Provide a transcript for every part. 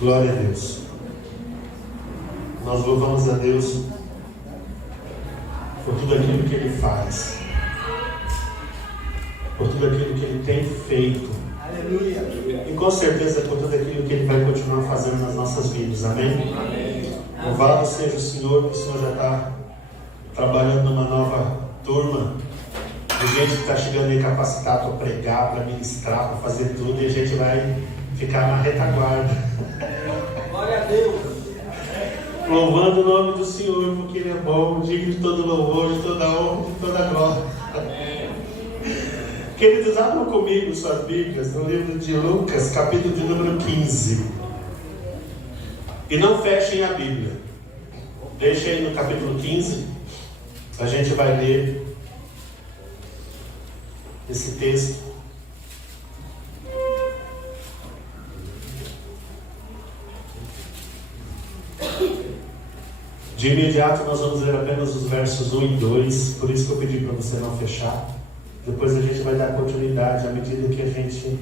Glória a Deus. Nós louvamos a Deus por tudo aquilo que Ele faz, por tudo aquilo que Ele tem feito. Aleluia. E com certeza por tudo aquilo que Ele vai continuar fazendo nas nossas vidas. Amém? Amém. Louvado seja o Senhor, que o Senhor já está trabalhando numa nova turma de gente que está chegando aí capacitado para pregar, para ministrar, para fazer tudo, e a gente vai ficar na retaguarda. Glória a Deus. Louvando o nome do Senhor, porque Ele é bom, digno de todo louvor, de toda honra, de toda glória. Queridos, abram comigo suas Bíblias no livro de Lucas, capítulo de número 15. E não fechem a Bíblia. Deixem aí no capítulo 15. A gente vai ler esse texto. De imediato nós vamos ler apenas os versos 1 e 2. Por isso que eu pedi para você não fechar. Depois a gente vai dar continuidade à medida que a gente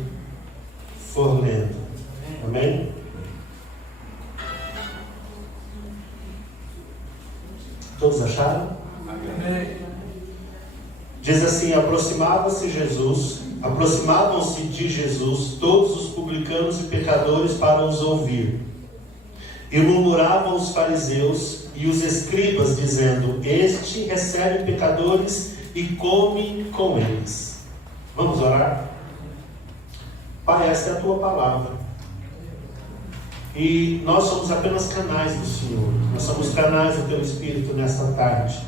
for lendo. Amém? Todos acharam? Amém. Diz assim: aproximavam-se de Jesus todos os publicanos e pecadores para os ouvir. E murmuravam os fariseus e os escribas, dizendo: este recebe pecadores e come com eles. Vamos orar? Pai, esta é a tua palavra. E nós somos apenas canais do Senhor. Nós somos canais do teu Espírito nesta tarde.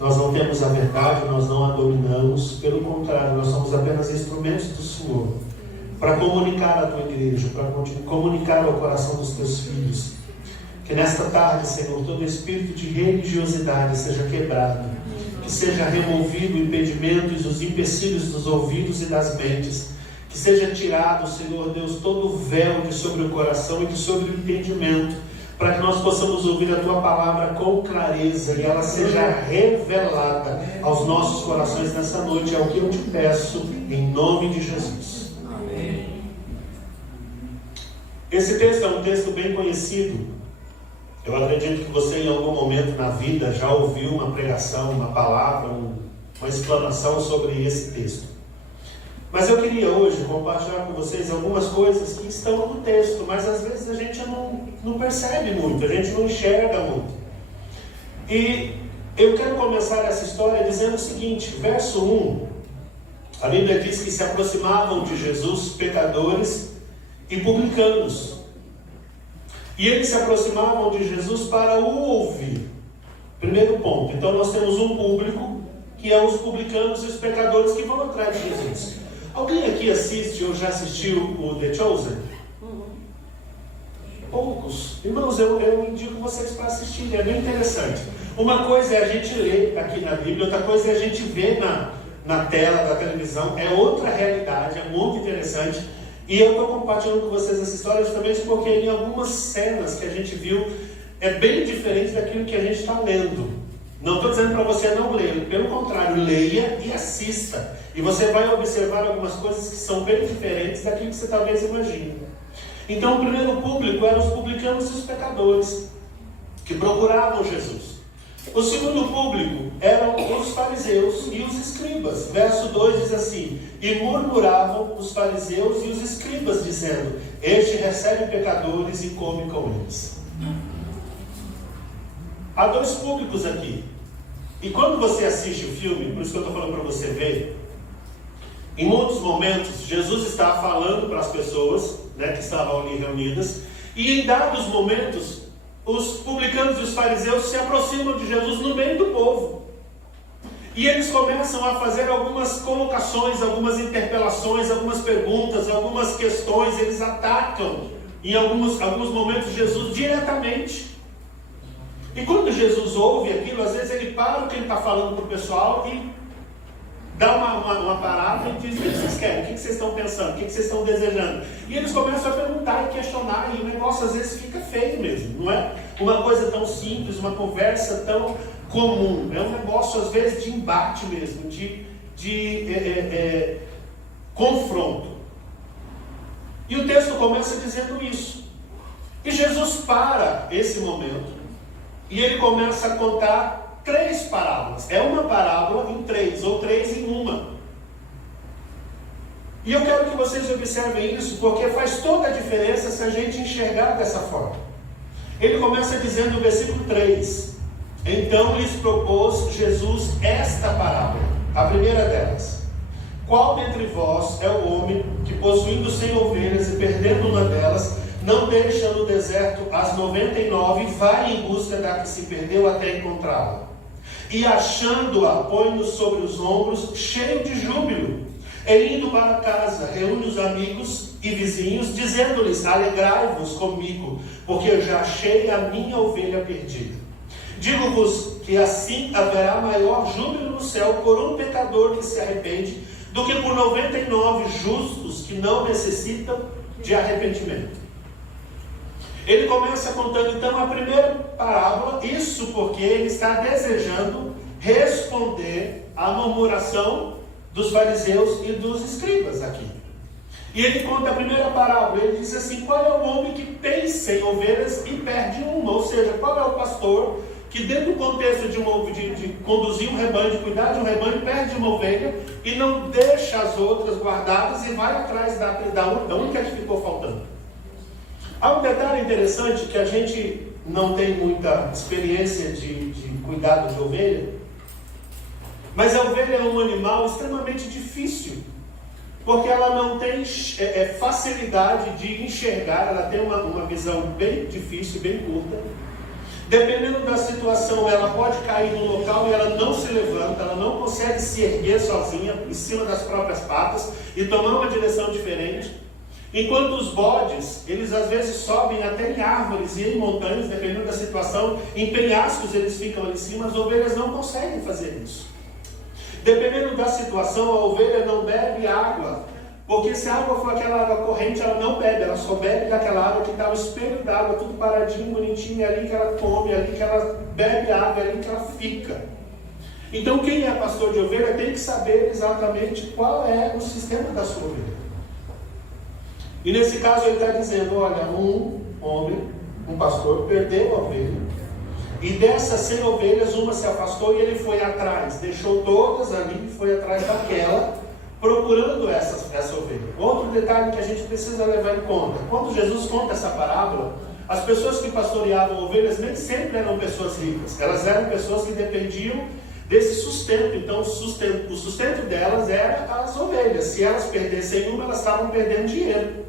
Nós não temos a verdade, nós não a dominamos. Pelo contrário, nós somos apenas instrumentos do Senhor para comunicar à tua igreja, para comunicar ao coração dos teus filhos. Que nesta tarde, Senhor, todo espírito de religiosidade seja quebrado, que seja removido o impedimento e os empecilhos dos ouvidos e das mentes, que seja tirado, Senhor Deus, todo o véu de sobre o coração e de sobre o entendimento, para que nós possamos ouvir a tua palavra com clareza e ela seja revelada aos nossos corações nessa noite. É o que eu te peço, em nome de Jesus. Amém. Esse texto é um texto bem conhecido. Eu acredito que você em algum momento na vida já ouviu uma pregação, uma palavra, uma explanação sobre esse texto. Mas eu queria hoje compartilhar com vocês algumas coisas que estão no texto, mas às vezes a gente não percebe muito, a gente não enxerga muito. E eu quero começar essa história dizendo o seguinte: verso 1, a Bíblia diz que se aproximavam de Jesus pecadores e publicanos. E eles se aproximavam de Jesus para o ouvir. Primeiro ponto. Então nós temos um público, que é os publicanos e os pecadores que vão atrás de Jesus. Alguém aqui assiste ou já assistiu o The Chosen? Poucos. Irmãos, eu indico vocês para assistirem, é bem interessante. Uma coisa é a gente ler aqui na Bíblia, outra coisa é a gente ver na tela da televisão. É outra realidade, é muito interessante. E eu estou compartilhando com vocês essa história justamente porque em algumas cenas que a gente viu é bem diferente daquilo que a gente está lendo. Não estou dizendo para você não ler, pelo contrário, leia e assista. E você vai observar algumas coisas que são bem diferentes daquilo que você talvez imagine. Então o primeiro público eram os publicanos e os pecadores, que procuravam Jesus. O segundo público eram os fariseus e os escribas. Verso 2 diz assim: e murmuravam os fariseus e os escribas, dizendo: este recebe pecadores e come com eles. Há dois públicos aqui. E quando você assiste o filme, por isso que eu estou falando para você ver, em muitos momentos Jesus está falando para as pessoas, que estavam ali reunidas, e em dados momentos os publicanos e os fariseus se aproximam de Jesus no meio do povo. E eles começam a fazer algumas colocações, algumas interpelações, algumas perguntas, algumas questões. Eles atacam em alguns momentos Jesus diretamente. E quando Jesus ouve aquilo, às vezes ele para o que ele está falando para o pessoal e dá uma parada e diz: o que vocês querem? O que vocês estão pensando? O que vocês estão desejando? E eles começam a perguntar e questionar, e o negócio às vezes fica feio mesmo. Não é uma coisa tão simples, uma conversa tão comum. É um negócio às vezes de embate mesmo, de confronto. E o texto começa dizendo isso. E Jesus para esse momento e ele começa a contar 3 parábolas. É uma parábola em 3, ou 3 em uma. E eu quero que vocês observem isso, porque faz toda a diferença se a gente enxergar dessa forma. Ele começa dizendo no versículo 3: então lhes propôs Jesus esta parábola, a primeira delas: qual dentre vós é o homem que, possuindo 100 ovelhas e perdendo uma delas, não deixa no deserto as 99 e vai em busca da que se perdeu até encontrá-la? E achando-a, põe-no sobre os ombros, cheio de júbilo. E indo para casa, reúne os amigos e vizinhos, dizendo-lhes: alegrai-vos comigo, porque eu já achei a minha ovelha perdida. Digo-vos que assim haverá maior júbilo no céu por um pecador que se arrepende, do que por 99 justos que não necessitam de arrependimento. Ele começa contando então a primeira parábola, isso porque ele está desejando responder à murmuração dos fariseus e dos escribas aqui. E ele conta a primeira parábola, ele diz assim: qual é o homem que tem 100 ovelhas e perde uma? Ou seja, qual é o pastor que, dentro do contexto de conduzir um rebanho, de cuidar de um rebanho, perde uma ovelha e não deixa as outras guardadas e vai atrás da única que ficou faltando? Há um detalhe interessante, que a gente não tem muita experiência de cuidado de ovelha, mas a ovelha é um animal extremamente difícil, porque ela não tem facilidade de enxergar, ela tem uma visão bem difícil, bem curta. Dependendo da situação, ela pode cair no local e ela não se levanta, ela não consegue se erguer sozinha, em cima das próprias patas, e tomar uma direção diferente. Enquanto os bodes, eles às vezes sobem até em árvores e em montanhas, dependendo da situação, em penhascos eles ficam ali em cima, as ovelhas não conseguem fazer isso. Dependendo da situação, a ovelha não bebe água, porque se a água for aquela água corrente, ela não bebe, ela só bebe daquela água que está o espelho da água, tudo paradinho, bonitinho, é ali que ela come, é ali que ela bebe água, é ali que ela fica. Então quem é pastor de ovelha tem que saber exatamente qual é o sistema da sua ovelha. E nesse caso ele está dizendo: olha, um homem, um pastor, perdeu a ovelha, e dessas 100 ovelhas, uma se afastou e ele foi atrás, deixou todas ali e foi atrás daquela, procurando essa ovelha. Outro detalhe que a gente precisa levar em conta: quando Jesus conta essa parábola, as pessoas que pastoreavam ovelhas nem sempre eram pessoas ricas, elas eram pessoas que dependiam desse sustento. Então o sustento delas era as ovelhas. Se elas perdessem uma, elas estavam perdendo dinheiro,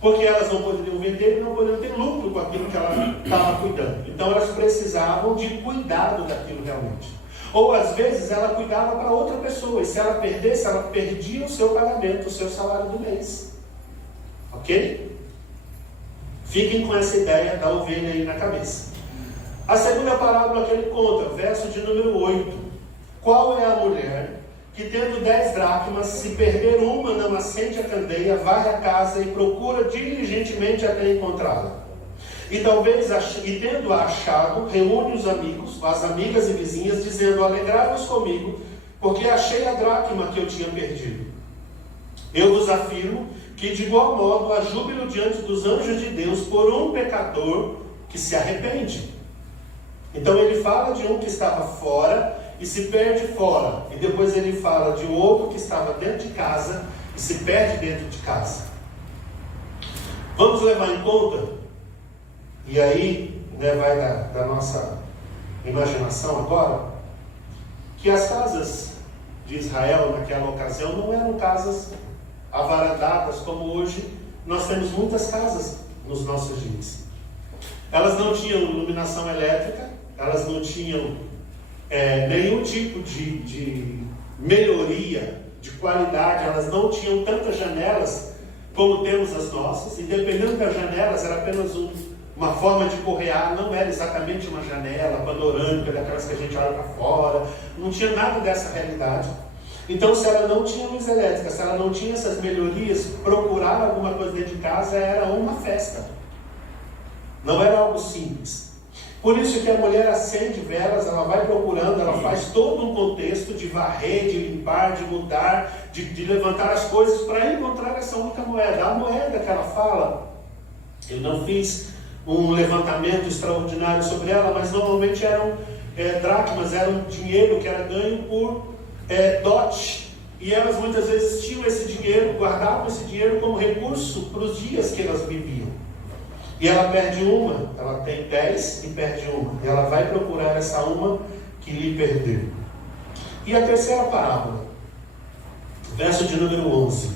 porque elas não poderiam vender e não poderiam ter lucro com aquilo que ela estava cuidando. Então elas precisavam de cuidado daquilo realmente. Ou às vezes ela cuidava para outra pessoa, e se ela perdesse, ela perdia o seu pagamento, o seu salário do mês. Ok? Fiquem com essa ideia da ovelha aí na cabeça. A segunda parábola que ele conta, verso de número 8: qual é a mulher que, tendo 10 dracmas, se perder uma, não acende a candeia, varre a casa e procura diligentemente até encontrá-la? E tendo-a achado, reúne os amigos, as amigas e vizinhas, dizendo: alegrai-vos comigo, porque achei a dracma que eu tinha perdido. Eu vos afirmo que de igual modo há júbilo diante dos anjos de Deus por um pecador que se arrepende. Então ele fala de um que estava fora e se perde fora, e depois ele fala de outro que estava dentro de casa e se perde dentro de casa. Vamos levar em conta, e aí vai da nossa imaginação agora, que as casas de Israel naquela ocasião não eram casas avarandadas como hoje nós temos muitas casas nos nossos dias. Elas não tinham iluminação elétrica, elas não tinham nenhum tipo de melhoria, de qualidade, elas não tinham tantas janelas como temos as nossas, e dependendo das janelas era apenas uma forma de correr ar, não era exatamente uma janela panorâmica, daquelas que a gente olha para fora, não tinha nada dessa realidade. Então, se ela não tinha luz elétrica, se ela não tinha essas melhorias, procurar alguma coisa dentro de casa era uma festa, não era algo simples. Por isso que a mulher acende velas, ela vai procurando, ela faz todo um contexto de varrer, de limpar, de mudar, de levantar as coisas para encontrar essa única moeda. A moeda que ela fala: eu não fiz um levantamento extraordinário sobre ela, mas normalmente eram dracmas, era um dinheiro que era ganho por dote. E elas muitas vezes tinham esse dinheiro, guardavam esse dinheiro como recurso para os dias que elas viviam. E ela perde uma, ela tem 10 e perde uma. E ela vai procurar essa uma que lhe perdeu. E a terceira parábola, verso de número 11.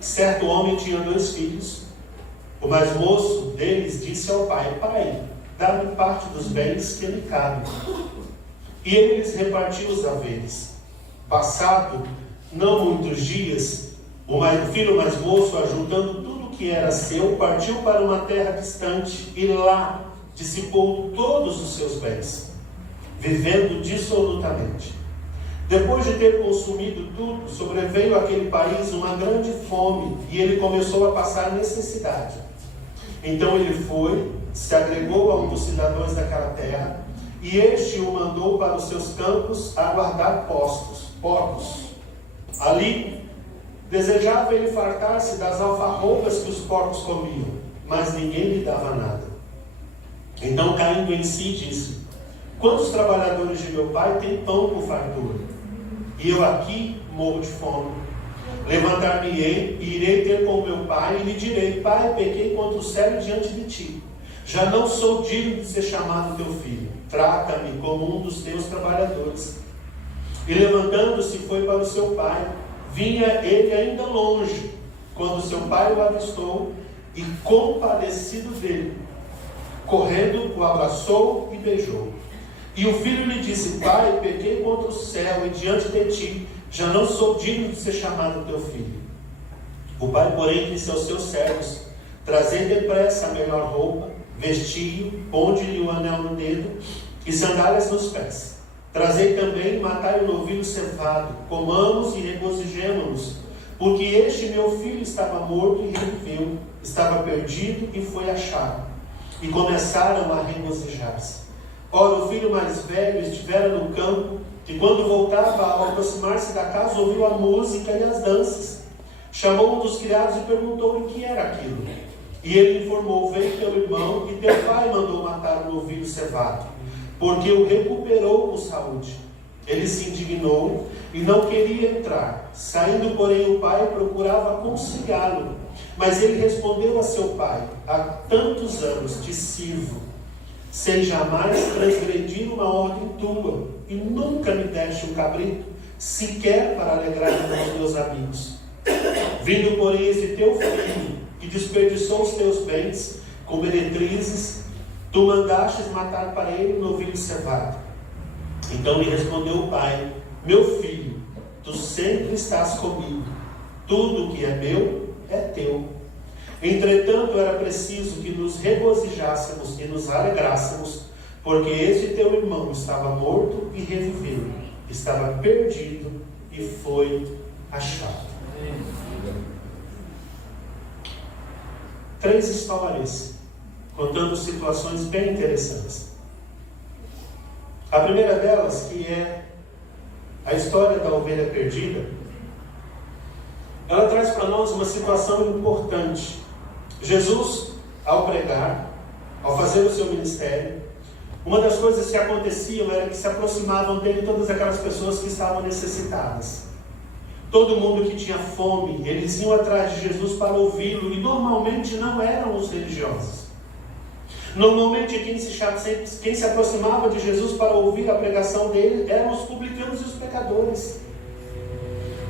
Certo homem tinha 2 filhos. O mais moço deles disse ao pai: Pai, dá-me parte dos bens que lhe cabem. E ele lhes repartiu os haveres. Passado não muitos dias, o filho mais moço, ajuntando tudo que era seu, partiu para uma terra distante e lá dissipou todos os seus bens, vivendo dissolutamente. Depois de ter consumido tudo, sobreveio àquele país uma grande fome e ele começou a passar necessidade. Então ele foi, se agregou a um dos cidadãos daquela terra, e este o mandou para os seus campos a guardar porcos. Ali desejava ele fartar-se das alfarrobas que os porcos comiam, mas ninguém lhe dava nada. Então, caindo em si, disse: Quantos trabalhadores de meu pai têm pão com fartura? E eu aqui morro de fome. Levantar-me-ei e irei ter com meu pai, e lhe direi: Pai, pequei contra o céu diante de ti. Já não sou digno de ser chamado teu filho. Trata-me como um dos teus trabalhadores. E levantando-se foi para o seu pai. Vinha ele ainda longe, quando seu pai o avistou, e compadecido dele, correndo, o abraçou e beijou. E o filho lhe disse: Pai, pequei contra o céu e diante de ti, já não sou digno de ser chamado teu filho. O pai, porém, disse aos seus servos: Trazei depressa a melhor roupa, vestiu, ponde-lhe o anel no dedo e sandálias nos pés. Trazei também e matai o novilho cevado, comamos e regozijemo-nos, porque este meu filho estava morto e reviveu, estava perdido e foi achado. E começaram a regozijar-se. Ora, o filho mais velho estivera no campo, e quando voltava, ao aproximar-se da casa, ouviu a música e as danças. Chamou um dos criados e perguntou-lhe o que era aquilo. E ele informou: Veio teu irmão, e teu pai mandou matar o novilho cevado, porque o recuperou com saúde. Ele se indignou e não queria entrar. Saindo, porém, o pai procurava conciliá-lo. Mas ele respondeu a seu pai: Há tantos anos te sirvo, sem jamais transgredir uma ordem tua, e nunca me deste um cabrito, sequer para alegrar-me aos meus amigos. Vindo, porém, esse teu filho, que desperdiçou os teus bens com meretrizes, tu mandastes matar para ele um novilho cevado. Então lhe respondeu o pai: Meu filho, tu sempre estás comigo, tudo o que é meu é teu. Entretanto, era preciso que nos regozijássemos e nos alegrássemos, porque este teu irmão estava morto e reviveu, estava perdido e foi achado. 3 histórias contando situações bem interessantes. A primeira delas, que é a história da ovelha perdida, ela traz para nós uma situação importante. Jesus, ao pregar, ao fazer o seu ministério, uma das coisas que aconteciam era que se aproximavam dele todas aquelas pessoas que estavam necessitadas. Todo mundo que tinha fome, eles iam atrás de Jesus para ouvi-lo, e normalmente não eram os religiosos. Normalmente quem se aproximava de Jesus para ouvir a pregação dele eram os publicanos e os pecadores.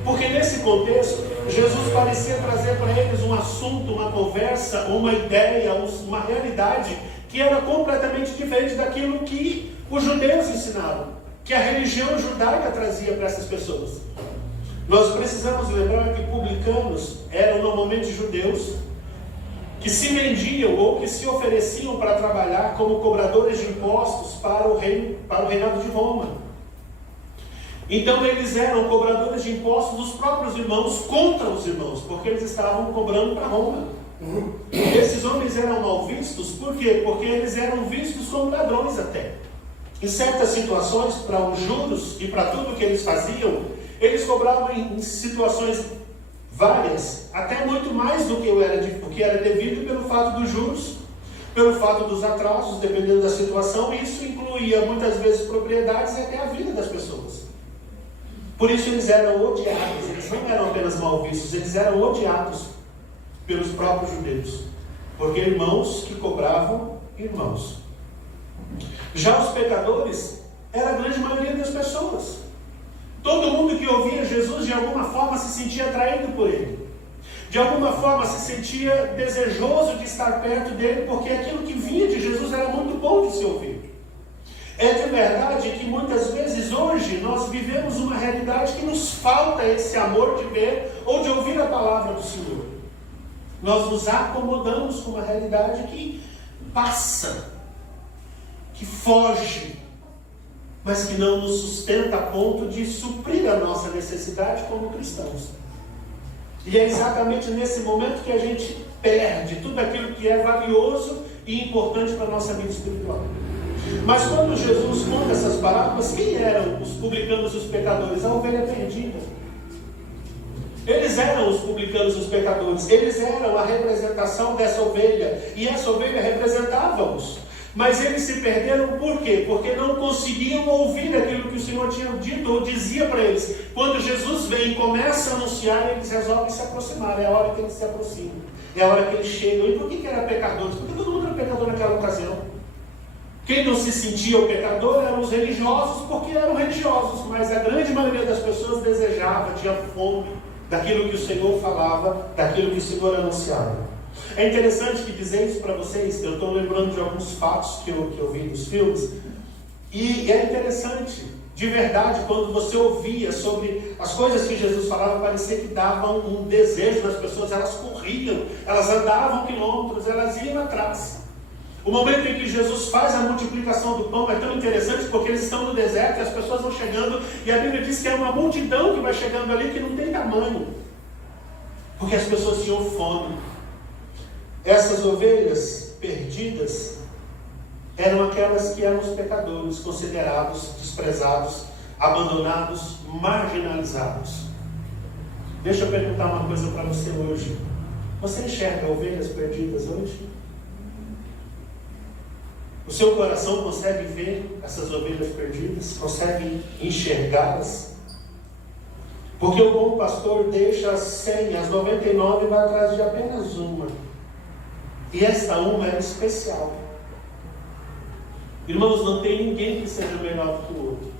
Porque nesse contexto, Jesus parecia trazer para eles um assunto, uma conversa, uma ideia, uma realidade que era completamente diferente daquilo que os judeus ensinavam, que a religião judaica trazia para essas pessoas. Nós precisamos lembrar que publicanos eram normalmente judeus que se vendiam ou que se ofereciam para trabalhar como cobradores de impostos para o reinado de Roma. Então eles eram cobradores de impostos dos próprios irmãos contra os irmãos, porque eles estavam cobrando para Roma. Esses homens eram mal vistos, por quê? Porque eles eram vistos como ladrões até. Em certas situações, para os juros e para tudo que eles faziam, eles cobravam em situações várias, até muito mais do que era devido pelo fato dos juros, pelo fato dos atrasos, dependendo da situação, isso incluía muitas vezes propriedades e até a vida das pessoas. Por isso eles eram odiados, eles não eram apenas mal vistos, eles eram odiados pelos próprios judeus, porque irmãos que cobravam irmãos. Já os pecadores era a grande maioria das pessoas. Todo mundo que ouvia Jesus de alguma forma se sentia atraído por ele. De alguma forma se sentia desejoso de estar perto dele, porque aquilo que vinha de Jesus era muito bom de se ouvir. É de verdade que muitas vezes hoje nós vivemos uma realidade que nos falta esse amor de ver ou de ouvir a palavra do Senhor. Nós nos acomodamos com uma realidade que passa, que foge, mas que não nos sustenta a ponto de suprir a nossa necessidade como cristãos. E é exatamente nesse momento que a gente perde tudo aquilo que é valioso e importante para a nossa vida espiritual. Mas quando Jesus conta essas parábolas, quem eram os publicanos e os pecadores? A ovelha perdida. Eles eram os publicanos e os pecadores. Eles eram a representação dessa ovelha. E essa ovelha representava-os. Mas eles se perderam por quê? Porque não conseguiam ouvir aquilo que o Senhor tinha dito ou dizia para eles. Quando Jesus vem e começa a anunciar, eles resolvem se aproximar. É a hora que eles se aproximam. É a hora que eles chegam. E por que era pecadores? Porque todo mundo era pecador naquela ocasião. Quem não se sentia o pecador eram os religiosos, porque eram religiosos. Mas a grande maioria das pessoas desejava, tinha fome daquilo que o Senhor falava, daquilo que o Senhor anunciava. É interessante que dizer isso para vocês, eu estou lembrando de alguns fatos que eu vi dos filmes, e é interessante, de verdade, quando você ouvia sobre as coisas que Jesus falava, parecia que davam um desejo nas pessoas, elas corriam, elas andavam quilômetros, elas iam atrás. O momento em que Jesus faz a multiplicação do pão é tão interessante, porque eles estão no deserto e as pessoas vão chegando, e a Bíblia diz que é uma multidão que vai chegando ali que não tem tamanho, porque as pessoas tinham fome. Essas ovelhas perdidas eram aquelas que eram os pecadores, considerados, desprezados, abandonados, marginalizados. Deixa eu perguntar uma coisa para você hoje. Você enxerga ovelhas perdidas hoje? O seu coração consegue ver essas ovelhas perdidas? Consegue enxergá-las? Porque o bom pastor deixa as 100, as 99 e vai atrás de apenas uma. E esta uma é especial. Irmãos, não tem ninguém que seja melhor do que o outro.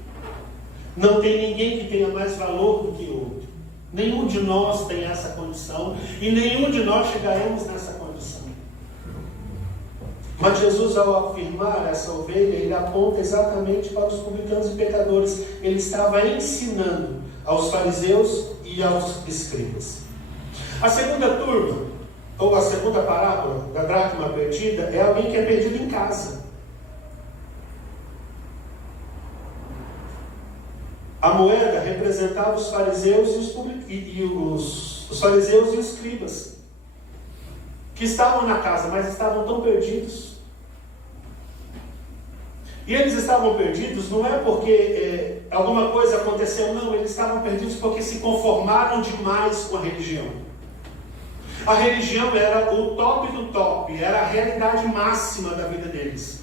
Não tem ninguém que tenha mais valor do que o outro. Nenhum de nós tem essa condição. E nenhum de nós chegaremos nessa condição. Mas Jesus, ao afirmar essa ovelha, ele aponta exatamente para os publicanos e pecadores. Ele estava ensinando aos fariseus e aos escribas. A segunda turma, ou a segunda parábola da dracma perdida, é alguém que é perdido em casa. A moeda representava os fariseus os fariseus e os escribas, que estavam na casa, mas estavam tão perdidos. E eles estavam perdidos não é porque alguma coisa aconteceu, não, eles estavam perdidos porque se conformaram demais com a religião. A religião era o top do top, era a realidade máxima da vida deles.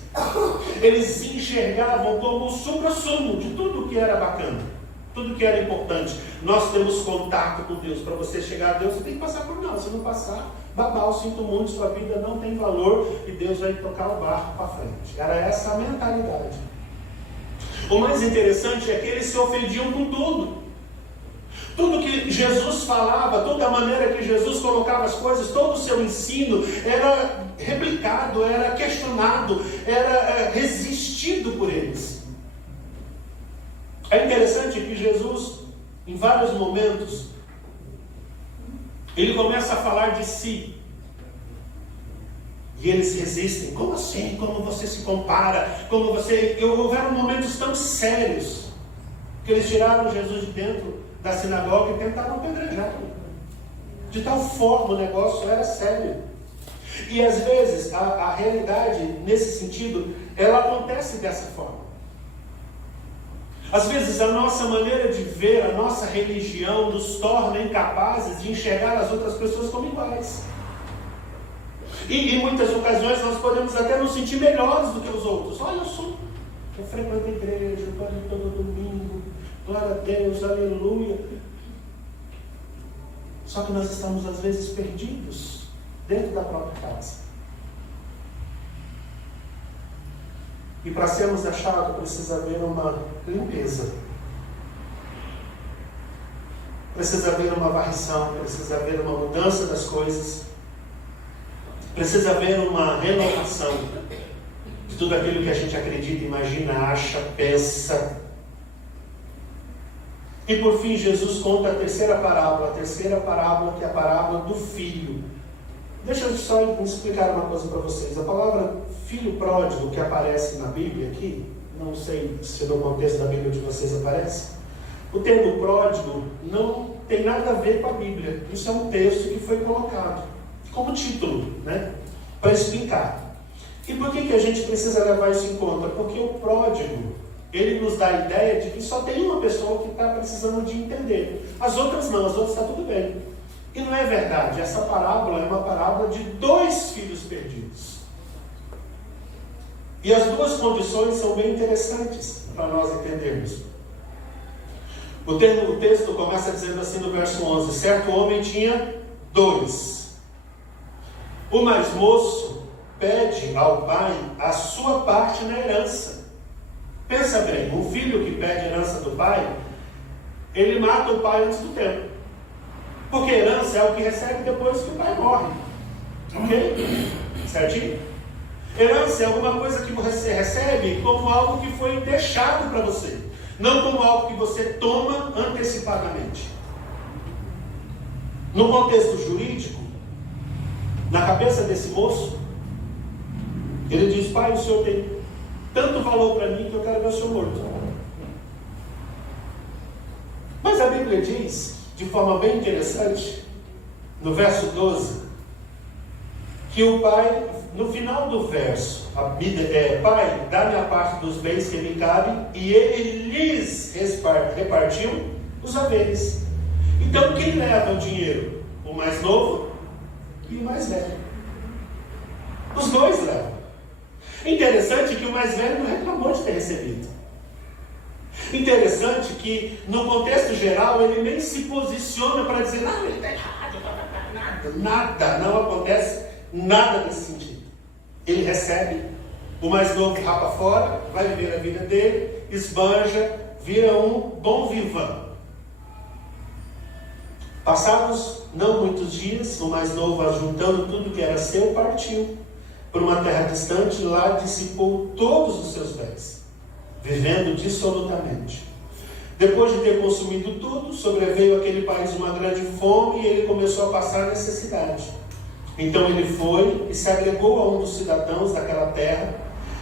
Eles se enxergavam como o supra-sumo de tudo que era bacana, tudo que era importante. Nós temos contato com Deus. Para você chegar a Deus, você tem que passar por nós. Se não passar, babau, sinto muito, sua vida não tem valor e Deus vai tocar o barco para frente. Era essa a mentalidade. O mais interessante é que eles se ofendiam com tudo. Tudo que Jesus falava, toda a maneira que Jesus colocava as coisas, todo o seu ensino era replicado, era questionado, era resistido por eles. É interessante que Jesus, em vários momentos, ele começa a falar de si. E eles resistem. Como assim? Como você se compara? Como você... Houveram momentos tão sérios que eles tiraram Jesus de dentro da sinagoga e tentaram apedrejá-lo. De tal forma o negócio era sério. E às vezes a realidade, nesse sentido, ela acontece dessa forma. Às vezes a nossa maneira de ver, a nossa religião nos torna incapazes de enxergar as outras pessoas como iguais. E em muitas ocasiões nós podemos podemos até nos sentir melhores do que os outros. Olha, eu frequento a igreja, eu vou ali todo domingo, glória a Deus, aleluia. Só que nós estamos às vezes perdidos dentro da própria casa. E para sermos achados precisa haver uma limpeza. Precisa haver uma varrição, precisa haver uma mudança das coisas. Precisa haver uma renovação de tudo aquilo que a gente acredita, imagina, acha, pensa. E por fim, Jesus conta a terceira parábola que é a parábola do filho. Deixa eu só explicar uma coisa para vocês. A palavra filho pródigo que aparece na Bíblia aqui, não sei se no contexto da Bíblia de vocês aparece, o termo pródigo não tem nada a ver com a Bíblia. Isso é um texto que foi colocado como título, né? Para explicar. E por que a gente precisa levar isso em conta? Porque o pródigo, ele nos dá a ideia de que só tem uma pessoa que está precisando de entender. As outras não, as outras está tudo bem. E não é verdade. Essa parábola é uma parábola de 2 filhos perdidos. E as duas condições são bem interessantes para nós entendermos. O texto começa dizendo assim no verso 11: certo homem tinha 2. O mais moço pede ao pai a sua parte na herança. Pensa bem, um filho que pede herança do pai, ele mata o pai antes do tempo. Porque herança é o que recebe depois que o pai morre. Ok? Certinho? Herança é alguma coisa que você recebe como algo que foi deixado para você, não como algo que você toma antecipadamente. No contexto jurídico, na cabeça desse moço, ele diz: pai, o senhor tem tanto valor para mim que eu quero ver o senhor morto. Mas a Bíblia diz, de forma bem interessante, no verso 12, que o pai, no final do verso, pai, dá-me a parte dos bens que me cabem, e ele lhes repartiu os haveres. Então quem leva o dinheiro? O mais novo e o mais velho. Os dois levam. Interessante que o mais velho não reclamou de ter recebido. Interessante que, no contexto geral, ele nem se posiciona para dizer: não, ele está errado, nada, não acontece nada nesse sentido. Ele recebe, o mais novo rapa fora, vai viver a vida dele, esbanja, vira um bom vivant. Passados não muitos dias, o mais novo, ajuntando tudo que era seu, partiu para uma terra distante, e lá dissipou todos os seus bens, vivendo dissolutamente. Depois de ter consumido tudo, sobreveio àquele país uma grande fome e ele começou a passar necessidade. Então ele foi e se agregou a um dos cidadãos daquela terra,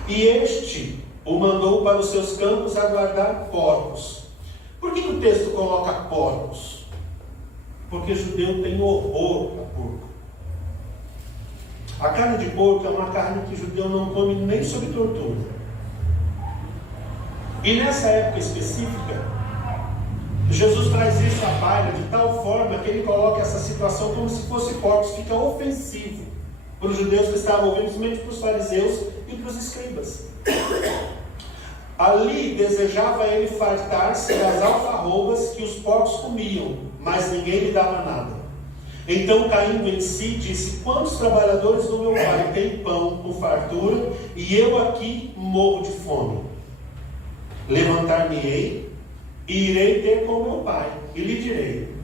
e este o mandou para os seus campos a guardar porcos. Por que o texto coloca porcos? Porque judeu tem horror a porco. A carne de porco é uma carne que judeu não come nem sob tortura. E nessa época específica, Jesus traz isso à baila de tal forma que ele coloca essa situação como se fosse porcos. Fica ofensivo para os judeus que estavam ouvindo, principalmente para os fariseus e para os escribas. Ali desejava ele fartar-se das alfarrobas que os porcos comiam, mas ninguém lhe dava nada. Então, caindo em si, disse: quantos trabalhadores do meu pai têm pão com fartura, e eu aqui morro de fome? Levantar-me-ei e irei ter com meu pai, e lhe direi: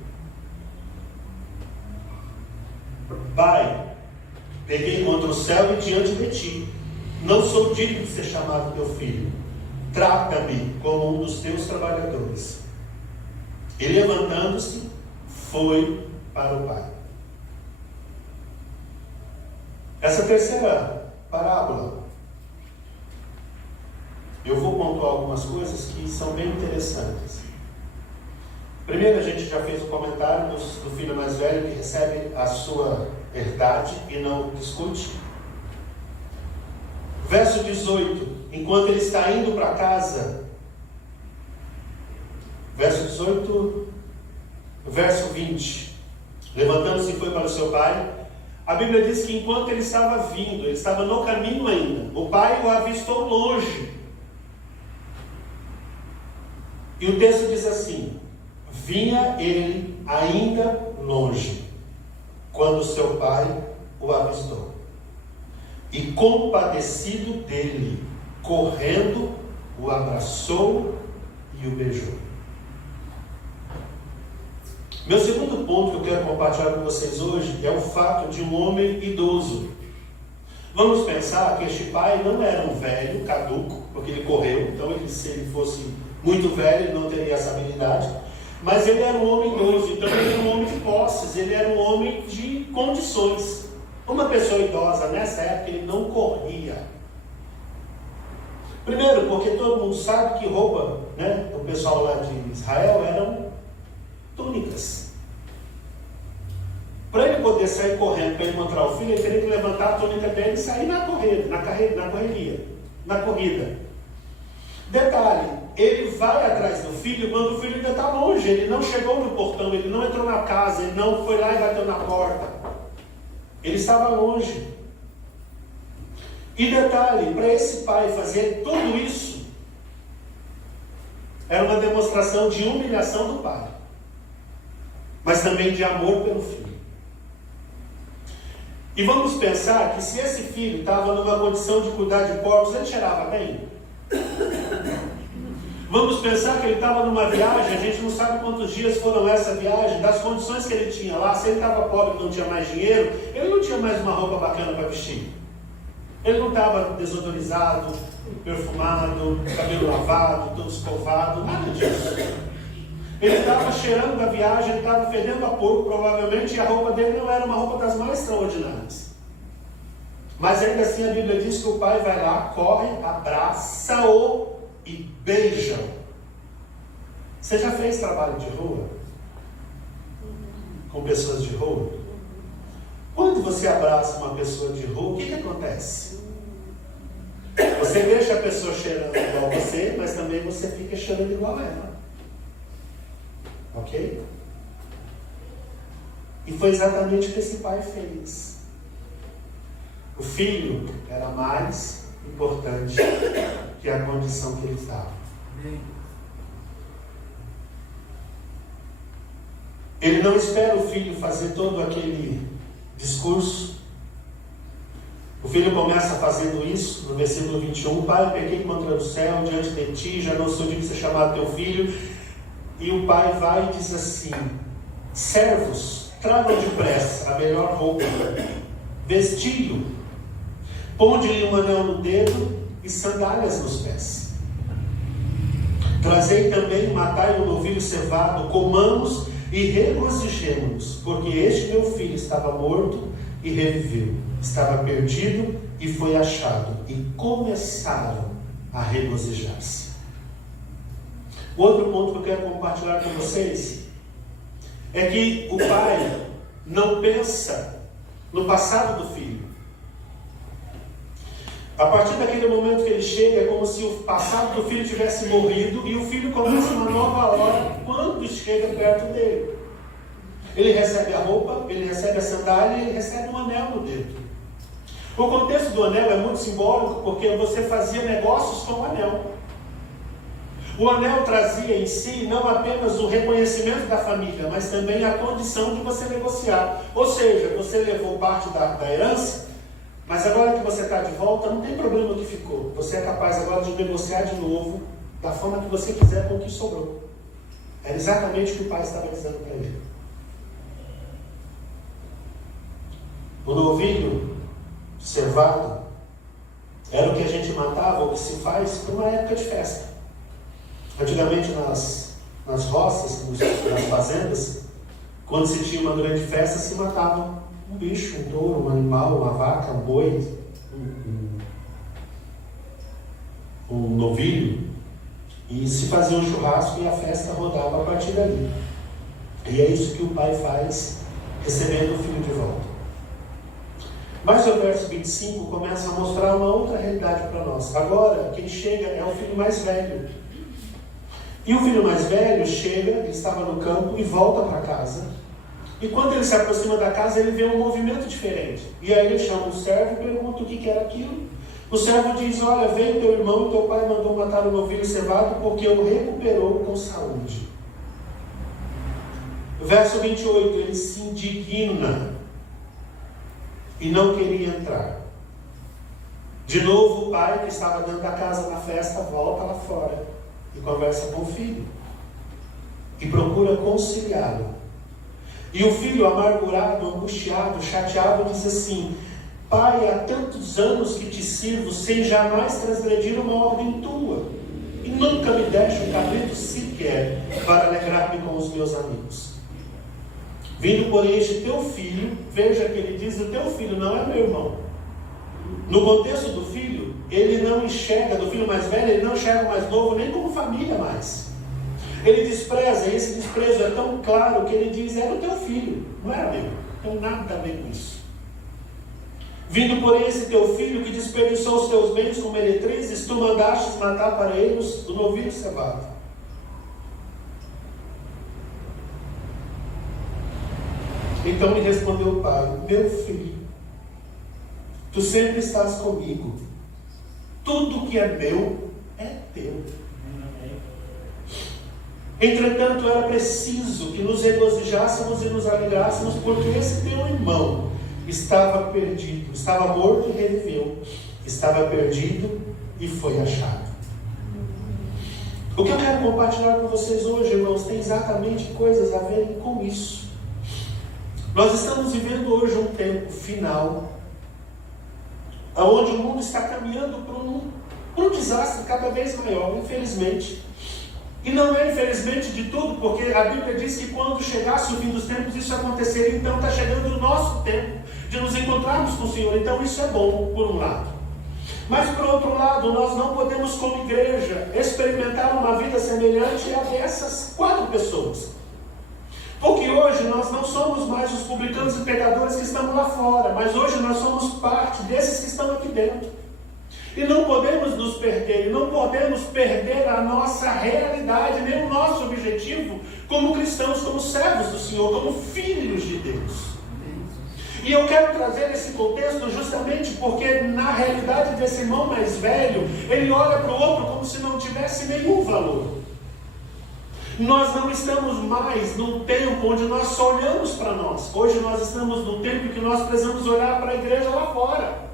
Pai, peguei contra o céu e diante de ti, não sou digno de ser chamado teu filho, trata-me como um dos teus trabalhadores. E levantando-se, foi para o pai. Essa terceira parábola, eu vou pontuar algumas coisas que são bem interessantes. Primeiro, a gente já fez o comentário do filho mais velho que recebe a sua herdade e não discute. Verso 18, enquanto ele está indo para casa, verso 18, verso 20, levantando-se foi para o seu pai. a Bíblia diz que enquanto ele estava vindo, ele estava no caminho ainda, o pai o avistou longe. E o texto diz assim: vinha ele ainda longe, quando seu pai o avistou. E compadecido dele, correndo, o abraçou e o beijou. Meu segundo ponto que eu quero compartilhar com vocês hoje é o fato de um homem idoso. Vamos pensar que este pai não era um velho caduco, porque ele correu, então se ele fosse muito velho, ele não teria essa habilidade. Mas ele era um homem idoso, então ele era um homem de posses, ele era um homem de condições. Uma pessoa idosa, nessa época, ele não corria. Primeiro, porque todo mundo sabe que roupa, né, o pessoal lá de Israel eram túnicas. Para ele poder sair correndo para encontrar o filho, ele teria que levantar a túnica dele e sair na corrida. Detalhe, ele vai atrás do filho quando o filho ainda está longe, ele não chegou no portão, ele não entrou na casa, ele não foi lá e bateu na porta. Ele estava longe. E detalhe, para esse pai fazer tudo isso, era uma demonstração de humilhação do pai, mas também de amor pelo filho. E vamos pensar que se esse filho estava numa condição de cuidar de porcos, ele cheirava bem? Vamos pensar que ele estava numa viagem, a gente não sabe quantos dias foram essa viagem, das condições que ele tinha lá. Se ele estava pobre e não tinha mais dinheiro, ele não tinha mais uma roupa bacana para vestir. Ele não estava desodorizado, perfumado, cabelo lavado, todo escovado, nada disso. Ele estava cheirando da viagem, ele estava fedendo a porco, provavelmente, e a roupa dele não era uma roupa das mais extraordinárias. Mas ainda assim a Bíblia diz que o pai vai lá, corre, abraça-o e beijam. Você já fez trabalho de rua? Com pessoas de rua? Quando você abraça uma pessoa de rua, o que acontece? Você deixa a pessoa cheirando igual você, mas também você fica cheirando igual ela. Ok? E foi exatamente o que esse pai fez. O filho era mais importante que a condição que ele estava. Ele não espera o filho fazer todo aquele discurso. O filho começa fazendo isso no versículo 21. Pai, pequei contra o céu diante de ti, já não sou digno de ser chamado teu filho. E o pai vai e diz assim: servos, tragam depressa a melhor roupa, vestiu, ponde-lhe um anel no dedo e sandálias nos pés. Trazei também, matai um novilho cevado, comamos e regozijemo-nos, porque este meu filho estava morto e reviveu, estava perdido e foi achado, e começaram a regozijar-se. Outro ponto que eu quero compartilhar com vocês é que o pai não pensa no passado do filho. A partir daquele momento que ele chega, é como se o passado do filho tivesse morrido e o filho começa uma nova hora quando chega perto dele. Ele recebe a roupa, ele recebe a sandália e ele recebe um anel no dedo. O contexto do anel é muito simbólico porque você fazia negócios com o anel. O anel trazia em si não apenas o reconhecimento da família, mas também a condição de você negociar. Ou seja, você levou parte da herança, mas agora que você está de volta, não tem problema o que ficou. Você é capaz agora de negociar de novo, da forma que você quiser com o que sobrou. Era exatamente o que o pai estava dizendo para ele. O novilho cevado era o que a gente matava, ou que se faz, para uma época de festa. Antigamente nas roças, nas fazendas, quando se tinha uma grande festa, se matava um bicho, um touro, um animal, uma vaca, um boi, um novilho, e se fazia um churrasco e a festa rodava a partir dali. E é isso que o pai faz, recebendo o filho de volta. Mas o verso 25 começa a mostrar uma outra realidade para nós. Agora, quem chega é o filho mais velho. E o filho mais velho chega, ele estava no campo e volta para casa, E quando ele se aproxima da casa, ele vê um movimento diferente. E aí ele chama o servo e pergunta o que era aquilo. O servo diz: olha, veio teu irmão e teu pai mandou matar o novilho cevado porque o recuperou com saúde. Verso 28, ele se indigna e não queria entrar. De novo o pai que estava dentro da casa na festa volta lá fora e conversa com o filho e procura conciliá-lo. E o filho, amargurado, angustiado, chateado, diz assim: pai, há tantos anos que te sirvo sem jamais transgredir uma ordem tua, e nunca me deste um cabrito sequer para alegrar-me com os meus amigos. Vindo, porém, este teu filho, veja que ele diz: o teu filho não é meu irmão. No contexto do filho, ele não enxerga, do filho mais velho, ele não enxerga o mais novo nem como família mais. Ele despreza, e esse desprezo é tão claro que ele diz: era o teu filho, não era meu, não tem nada a ver com isso. Vindo, porém, esse teu filho que desperdiçou os teus bens com meretrizes, tu mandastes matar para eles o novilho cevado. Então lhe respondeu o pai: meu filho, tu sempre estás comigo, tudo que é meu é teu. Entretanto, era preciso que nos regozijássemos e nos alegrássemos, porque esse teu irmão estava perdido, estava morto e reviveu, estava perdido e foi achado. O que eu quero compartilhar com vocês hoje, irmãos, tem exatamente coisas a ver com isso. Nós estamos vivendo hoje um tempo final, onde o mundo está caminhando para um desastre cada vez maior, infelizmente. E não é infelizmente de tudo, porque a Bíblia diz que quando chegasse o fim dos tempos, isso aconteceria. Então está chegando o nosso tempo de nos encontrarmos com o Senhor. Então isso é bom, por um lado. Mas por outro lado, nós não podemos, como igreja, experimentar uma vida semelhante a dessas 4 pessoas. Porque hoje nós não somos mais os publicanos e pecadores que estão lá fora, mas hoje nós somos parte desses que estão aqui dentro. E não podemos nos perder, e não podemos perder a nossa realidade, nem o nosso objetivo como cristãos, como servos do Senhor, como filhos de Deus. E eu quero trazer esse contexto justamente porque na realidade desse irmão mais velho, ele olha para o outro como se não tivesse nenhum valor. Nós não estamos mais num tempo onde nós só olhamos para nós. Hoje nós estamos num tempo em que nós precisamos olhar para a igreja lá fora.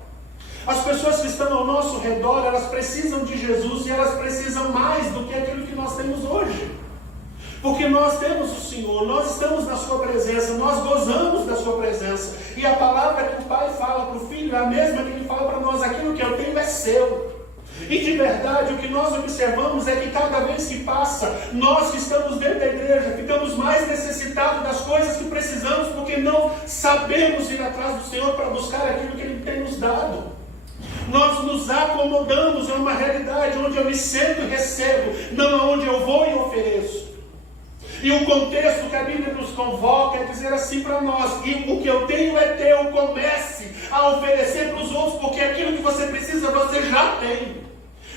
As pessoas que estão ao nosso redor, elas precisam de Jesus e elas precisam mais do que aquilo que nós temos hoje. Porque nós temos o Senhor, nós estamos na sua presença, nós gozamos da sua presença. E a palavra que o pai fala para o filho é a mesma que ele fala para nós: aquilo que eu tenho é seu. E de verdade, o que nós observamos é que cada vez que passa, nós que estamos dentro da igreja, ficamos mais necessitados das coisas que precisamos, porque não sabemos ir atrás do Senhor para buscar aquilo que Ele tem nos dado. Nós nos acomodamos a uma realidade onde eu me sento e recebo, não onde eu vou e ofereço. E o contexto que a Bíblia nos convoca é dizer assim para nós: e o que eu tenho é teu, comece a oferecer para os outros, porque aquilo que você precisa você já tem,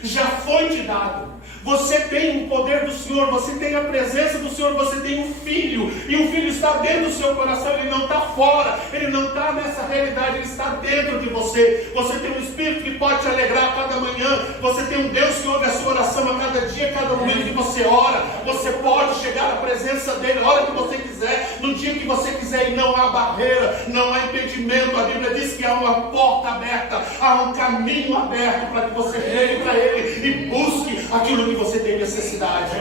já foi te dado. Você tem o poder do Senhor, você tem a presença do Senhor, você tem um filho, e o filho está dentro do seu coração, ele não está fora, ele não está nessa realidade, ele está dentro de você. Você tem um Espírito que pode te alegrar a cada manhã, você tem um Deus que ouve a sua oração a cada dia, a cada momento que você ora. Você pode chegar à presença dele a hora que você quiser, no dia que você quiser, e não há barreira, não há impedimento. A Bíblia diz que há uma porta aberta, há um caminho aberto para que você chegue para ele e busque aquilo que você tem necessidade.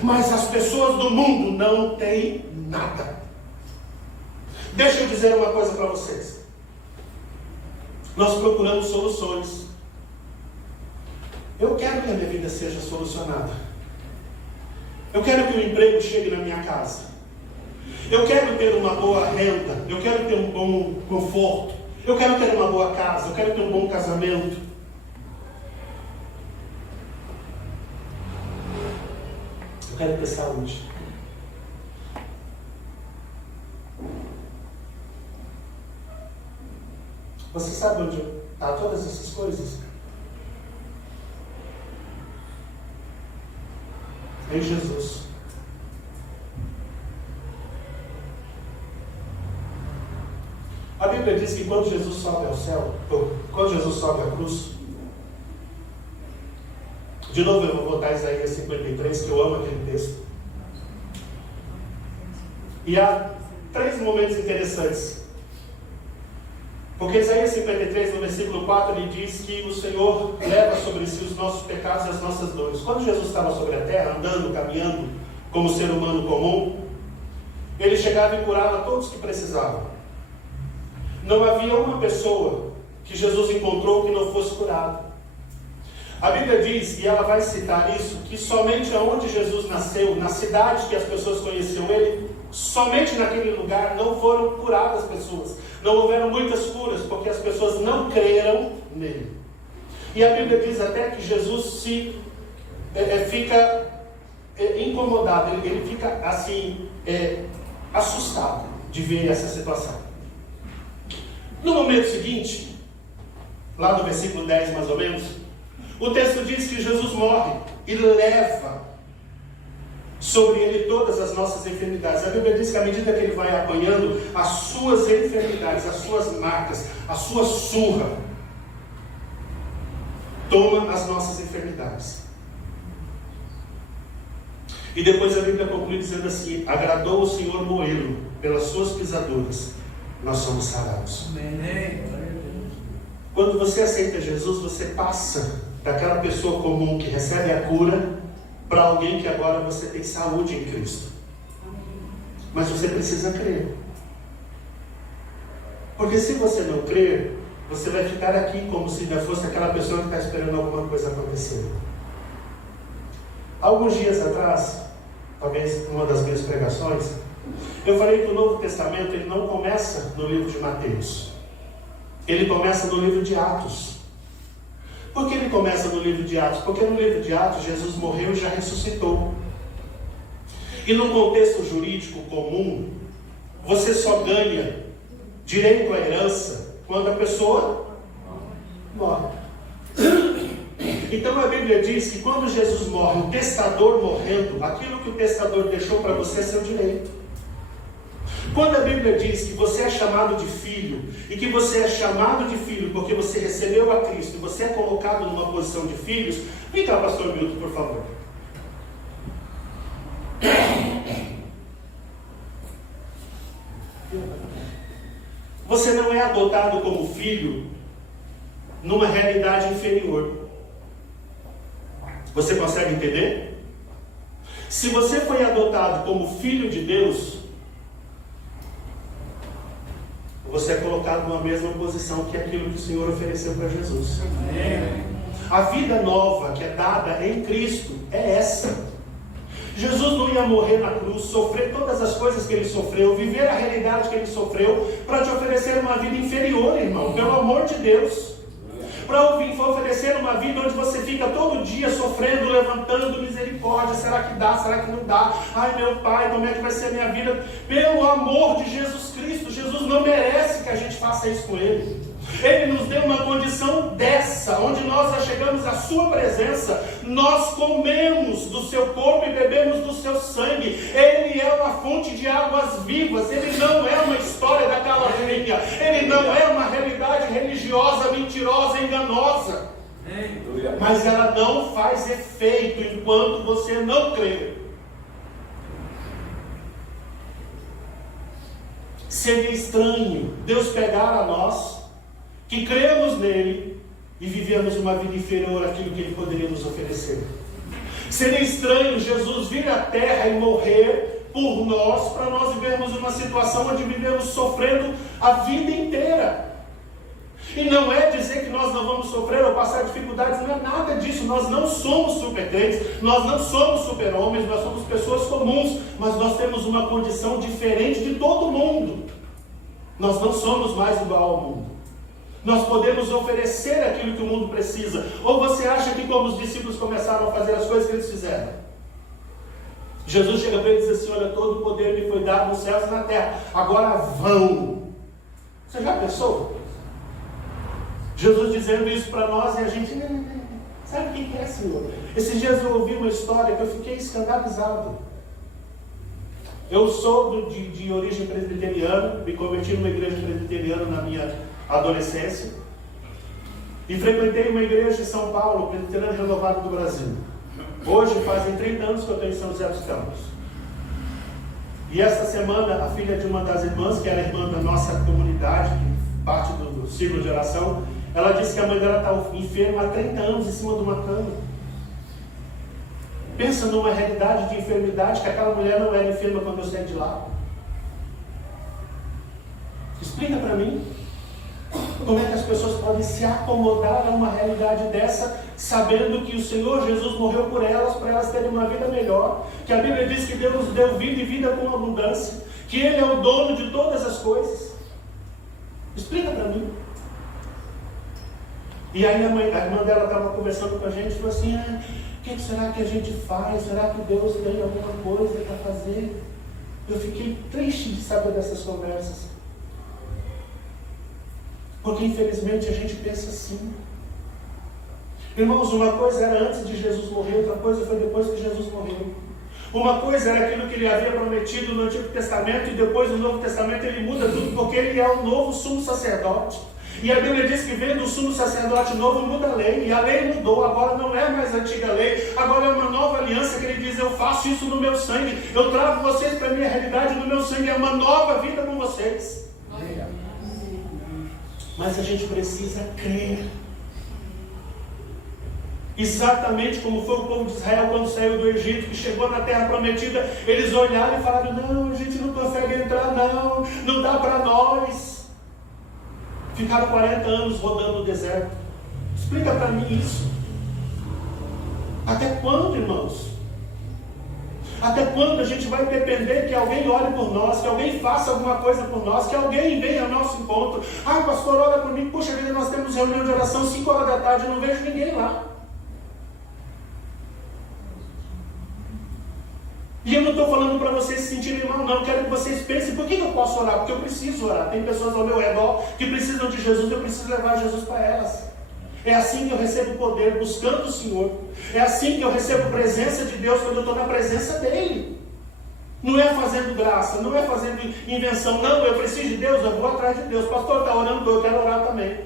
Mas as pessoas do mundo não têm nada. Deixa eu dizer uma coisa para vocês. Nós procuramos soluções. Eu quero que a minha vida seja solucionada. Eu quero que o emprego chegue na minha casa. Eu quero ter uma boa renda. Eu quero ter um bom conforto. Eu quero ter uma boa casa. Eu quero ter um bom casamento. Eu quero ter saúde. Você sabe onde estão todas essas coisas? Em Jesus. A Bíblia diz que quando Jesus sobe ao céu, quando Jesus sobe à cruz, de novo eu vou botar Isaías 53, que eu amo aquele texto. E há 3 momentos interessantes. Porque Isaías 53, no versículo 4, ele diz que o Senhor leva sobre si os nossos pecados e as nossas dores. Quando Jesus estava sobre a terra, andando, caminhando, como ser humano comum, ele chegava e curava todos que precisavam. Não havia uma pessoa que Jesus encontrou que não fosse curado. A Bíblia diz, e ela vai citar isso, que somente onde Jesus nasceu, na cidade que as pessoas conheciam ele, somente naquele lugar não foram curadas pessoas. Não houveram muitas curas, porque as pessoas não creram nele. E a Bíblia diz até que Jesus fica incomodado, ele fica assim, assustado de ver essa situação. No momento seguinte, lá no versículo 10 mais ou menos, o texto diz que Jesus morre e leva sobre ele todas as nossas enfermidades. A Bíblia diz que à medida que ele vai apanhando as suas enfermidades, as suas marcas, a sua surra, toma as nossas enfermidades. E depois a Bíblia conclui dizendo assim: agradou o Senhor moê-lo, pelas suas pisaduras nós somos sarados. Quando você aceita Jesus, você passa daquela pessoa comum que recebe a cura para alguém que agora você tem saúde em Cristo. Mas você precisa crer. Porque se você não crer, você vai ficar aqui como se ainda fosse aquela pessoa que está esperando alguma coisa acontecer. Alguns dias atrás, talvez uma das minhas pregações, eu falei que o Novo Testamento ele não começa no livro de Mateus. Ele começa no livro de Atos. Por que ele começa no livro de Atos? Porque no livro de Atos Jesus morreu e já ressuscitou. E no contexto jurídico comum, você só ganha direito à herança quando a pessoa morre. Então a Bíblia diz que quando Jesus morre, o testador morrendo, aquilo que o testador deixou para você é seu direito. Quando a Bíblia diz que você é chamado de filho, e que você é chamado de filho porque você recebeu a Cristo, e você é colocado numa posição de filhos, vem cá, pastor Milton, por favor. Você não é adotado como filho numa realidade inferior. Você consegue entender? Se você foi adotado como filho de Deus, você é colocado numa mesma posição que aquilo que o Senhor ofereceu para Jesus. A vida nova que é dada em Cristo é essa. Jesus não ia morrer na cruz, sofrer todas as coisas que ele sofreu, viver a realidade que ele sofreu, para te oferecer uma vida inferior, irmão, pelo amor de Deus. Para oferecer uma vida onde você fica todo dia sofrendo, levantando misericórdia. Será que dá? Será que não dá? Ai meu Pai, como é que vai ser a minha vida? Pelo amor de Jesus Cristo, Jesus não merece que a gente faça isso com Ele. Ele nos deu uma condição dessa, onde nós já chegamos à sua presença, nós comemos do seu corpo e bebemos do seu sangue. Ele é uma fonte de águas vivas, ele não é uma história da calafria, ele não é uma realidade religiosa, mentirosa, enganosa. Mas ela não faz efeito enquanto você não crê. Seria estranho Deus pegar a nós, que cremos nele e vivemos uma vida inferior àquilo que ele poderia nos oferecer. Seria estranho Jesus vir à terra e morrer por nós, para nós vivermos uma situação onde vivemos sofrendo a vida inteira. E não é dizer que nós não vamos sofrer ou passar dificuldades, não é nada disso. Nós não somos super crentes, nós não somos super homens, nós somos pessoas comuns, mas nós temos uma condição diferente de todo mundo. Nós não somos mais igual ao mundo. Nós podemos oferecer aquilo que o mundo precisa. Ou você acha que como os discípulos começaram a fazer as coisas que eles fizeram? Jesus chega para ele e diz assim: olha, todo o poder me foi dado nos céus e na terra, agora vão. Você já pensou? Jesus dizendo isso para nós e a gente, sabe o que é, Senhor? Esses dias eu ouvi uma história que eu fiquei escandalizado. Eu sou de origem presbiteriana, me converti numa igreja presbiteriana na minha adolescência e frequentei uma igreja em São Paulo, Presbiteriana Renovada do Brasil. Hoje fazem 30 anos que eu estou em São José dos Campos. E esta semana a filha de uma das irmãs, que era irmã da nossa comunidade, que parte do ciclo de oração, ela disse que a mãe dela está enferma há 30 anos em cima de uma cama. Pensa numa realidade de enfermidade, que aquela mulher não era enferma quando eu saí de lá. Explica para mim como é que as pessoas podem se acomodar a uma realidade dessa, sabendo que o Senhor Jesus morreu por elas, para elas terem uma vida melhor, que a Bíblia diz que Deus deu vida e vida com abundância, que Ele é o dono de todas as coisas. Explica para mim. E aí a irmã dela estava conversando com a gente e falou assim: o que será que a gente faz? Será que Deus tem alguma coisa para fazer? Eu fiquei triste de saber dessas conversas. Porque infelizmente a gente pensa assim. Irmãos, uma coisa era antes de Jesus morrer, outra coisa foi depois que Jesus morreu. Uma coisa era aquilo que ele havia prometido no Antigo Testamento, e depois no Novo Testamento ele muda tudo, porque ele é o novo sumo sacerdote. E a Bíblia diz que vendo o sumo sacerdote novo muda a lei, e a lei mudou, agora não é mais a antiga lei, agora é uma nova aliança, que ele diz: eu faço isso no meu sangue, eu trago vocês para a minha realidade no meu sangue, é uma nova vida com vocês. Mas a gente precisa crer. Exatamente como foi o povo de Israel quando saiu do Egito, que chegou na terra prometida, eles olharam e falaram: não, a gente não consegue entrar, não dá para nós. Ficaram 40 anos rodando o deserto. Explica para mim isso. Até quando, irmãos? Até quando a gente vai depender que alguém ore por nós, que alguém faça alguma coisa por nós, que alguém venha ao nosso encontro? Ah, pastor, ora por mim. Puxa vida, nós temos reunião de oração 5 horas da tarde, eu não vejo ninguém lá. E eu não estou falando para vocês se sentirem mal, não. Eu quero que vocês pensem: por que eu posso orar? Porque eu preciso orar. Tem pessoas ao meu redor que precisam de Jesus, eu preciso levar Jesus para elas. É assim que eu recebo poder, buscando o Senhor. É assim que eu recebo presença de Deus, quando eu estou na presença dEle. Não é fazendo graça, não é fazendo invenção. Não, eu preciso de Deus, eu vou atrás de Deus. Pastor, está orando, eu quero orar também.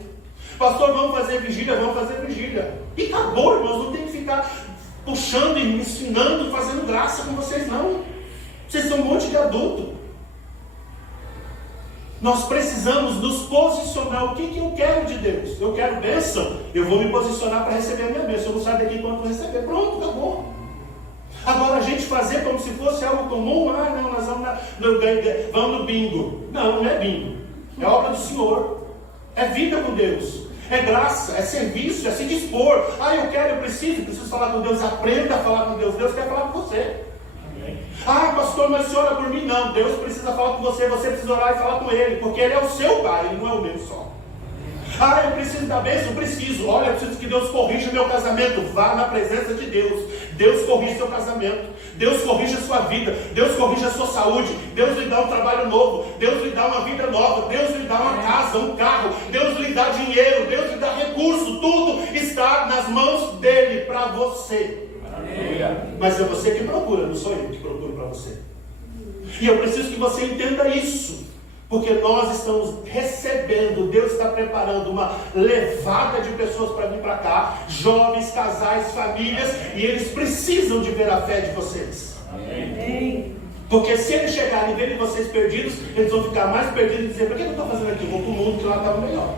Pastor, vamos fazer vigília, vamos fazer vigília. E acabou, irmãos, não tem que ficar puxando e me ensinando, fazendo graça com vocês, não. Vocês são um monte de adulto. Nós precisamos nos posicionar. O que eu quero de Deus? Eu quero bênção, eu vou me posicionar para receber a minha bênção. Eu não saio daqui enquanto vou receber. Pronto, acabou. Agora a gente fazer como se fosse algo comum: ah, não, nós vamos no bingo. Não é bingo. É obra do Senhor. É vida com Deus. É graça, é serviço, é se dispor. Ah, eu preciso falar com Deus. Aprenda a falar com Deus. Deus quer falar com você. Ah, pastor, mas você ora por mim? Não, Deus precisa falar com você. Você precisa orar e falar com Ele, porque Ele é o seu Pai, Ele não é o meu só. Ah, eu preciso da bênção? Preciso. Olha, eu preciso que Deus corrija meu casamento. Vá na presença de Deus. Deus corrige seu casamento. Deus corrige a sua vida. Deus corrige a sua saúde. Deus lhe dá um trabalho novo. Deus lhe dá uma vida nova. Deus lhe dá uma casa, um carro. Deus lhe dá dinheiro. Deus lhe dá recurso. Tudo está nas mãos dEle para você. Mas é você que procura, não sou eu que procuro para você. E eu preciso que você entenda isso, porque nós estamos recebendo, Deus está preparando uma levada de pessoas para vir para cá, jovens, casais, famílias, e eles precisam de ver a fé de vocês. Amém. Porque se eles chegarem e verem vocês perdidos, eles vão ficar mais perdidos e dizer: por que eu estou fazendo aqui? Vou para o mundo que lá estava melhor.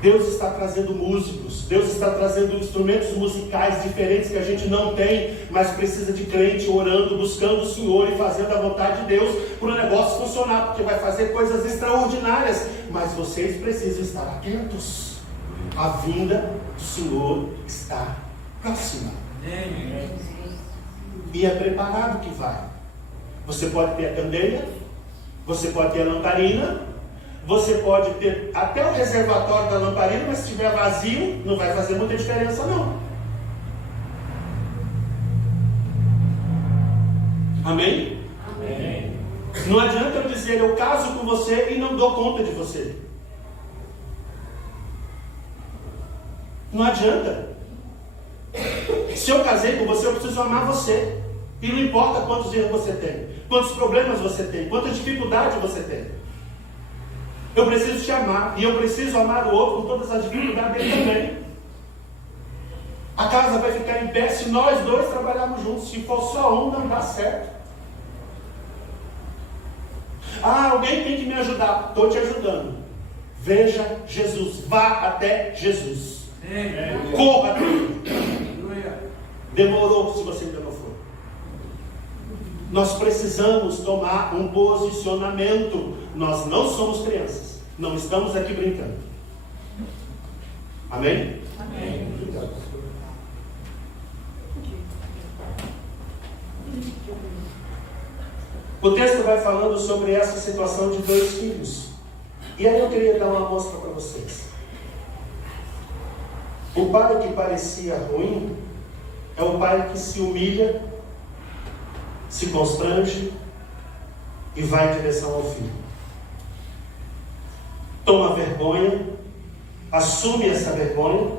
Deus está trazendo músicos, Deus está trazendo instrumentos musicais diferentes que a gente não tem, mas precisa de crente orando, buscando o Senhor e fazendo a vontade de Deus para o negócio funcionar, porque vai fazer coisas extraordinárias, mas vocês precisam estar atentos. A vinda do Senhor está próxima. E é preparado que vai. Você pode ter a candeia, você pode ter a lamparina, você pode ter até o reservatório da lamparina, mas se estiver vazio, não vai fazer muita diferença, não. Amém? Amém. Não adianta eu dizer: eu caso com você e não dou conta de você. Não adianta. Se eu casei com você, eu preciso amar você. E não importa quantos erros você tem, quantos problemas você tem, quantas dificuldades você tem. Eu preciso te amar, e eu preciso amar o outro com todas as dificuldades dele também. A casa vai ficar em pé se nós dois trabalharmos juntos. Se for só um, não dá certo. Ah, alguém tem que me ajudar. Estou te ajudando. Veja Jesus. Vá até Jesus. Corra até ele. Demorou se você ainda não foi. Nós precisamos tomar um posicionamento. Nós não somos crianças. Não estamos aqui brincando. Amém? Amém. O texto vai falando sobre essa situação de 2 filhos. E aí eu queria dar uma amostra para vocês. O pai que parecia ruim é o pai que se humilha, se constrange e vai em direção ao filho. Toma vergonha, assume essa vergonha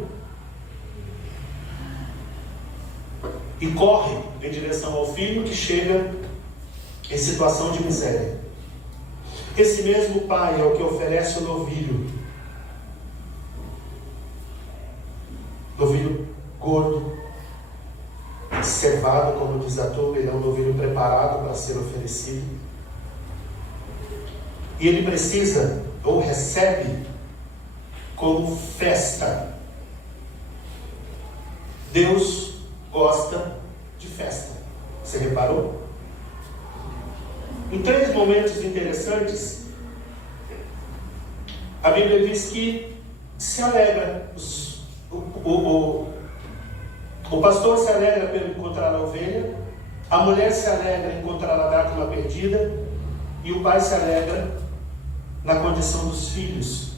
e corre em direção ao filho que chega em situação de miséria. Esse mesmo pai é o que oferece o novilho gordo, cevado, como diz a turma. Ele é um novilho preparado para ser oferecido, e ele precisa ou recebe como festa. Deus gosta de festa. Você reparou? Em 3 momentos interessantes, a Bíblia diz que se alegra, o pastor se alegra pelo encontrar a ovelha, a mulher se alegra em encontrar a dracma perdida, e o pai se alegra na condição dos filhos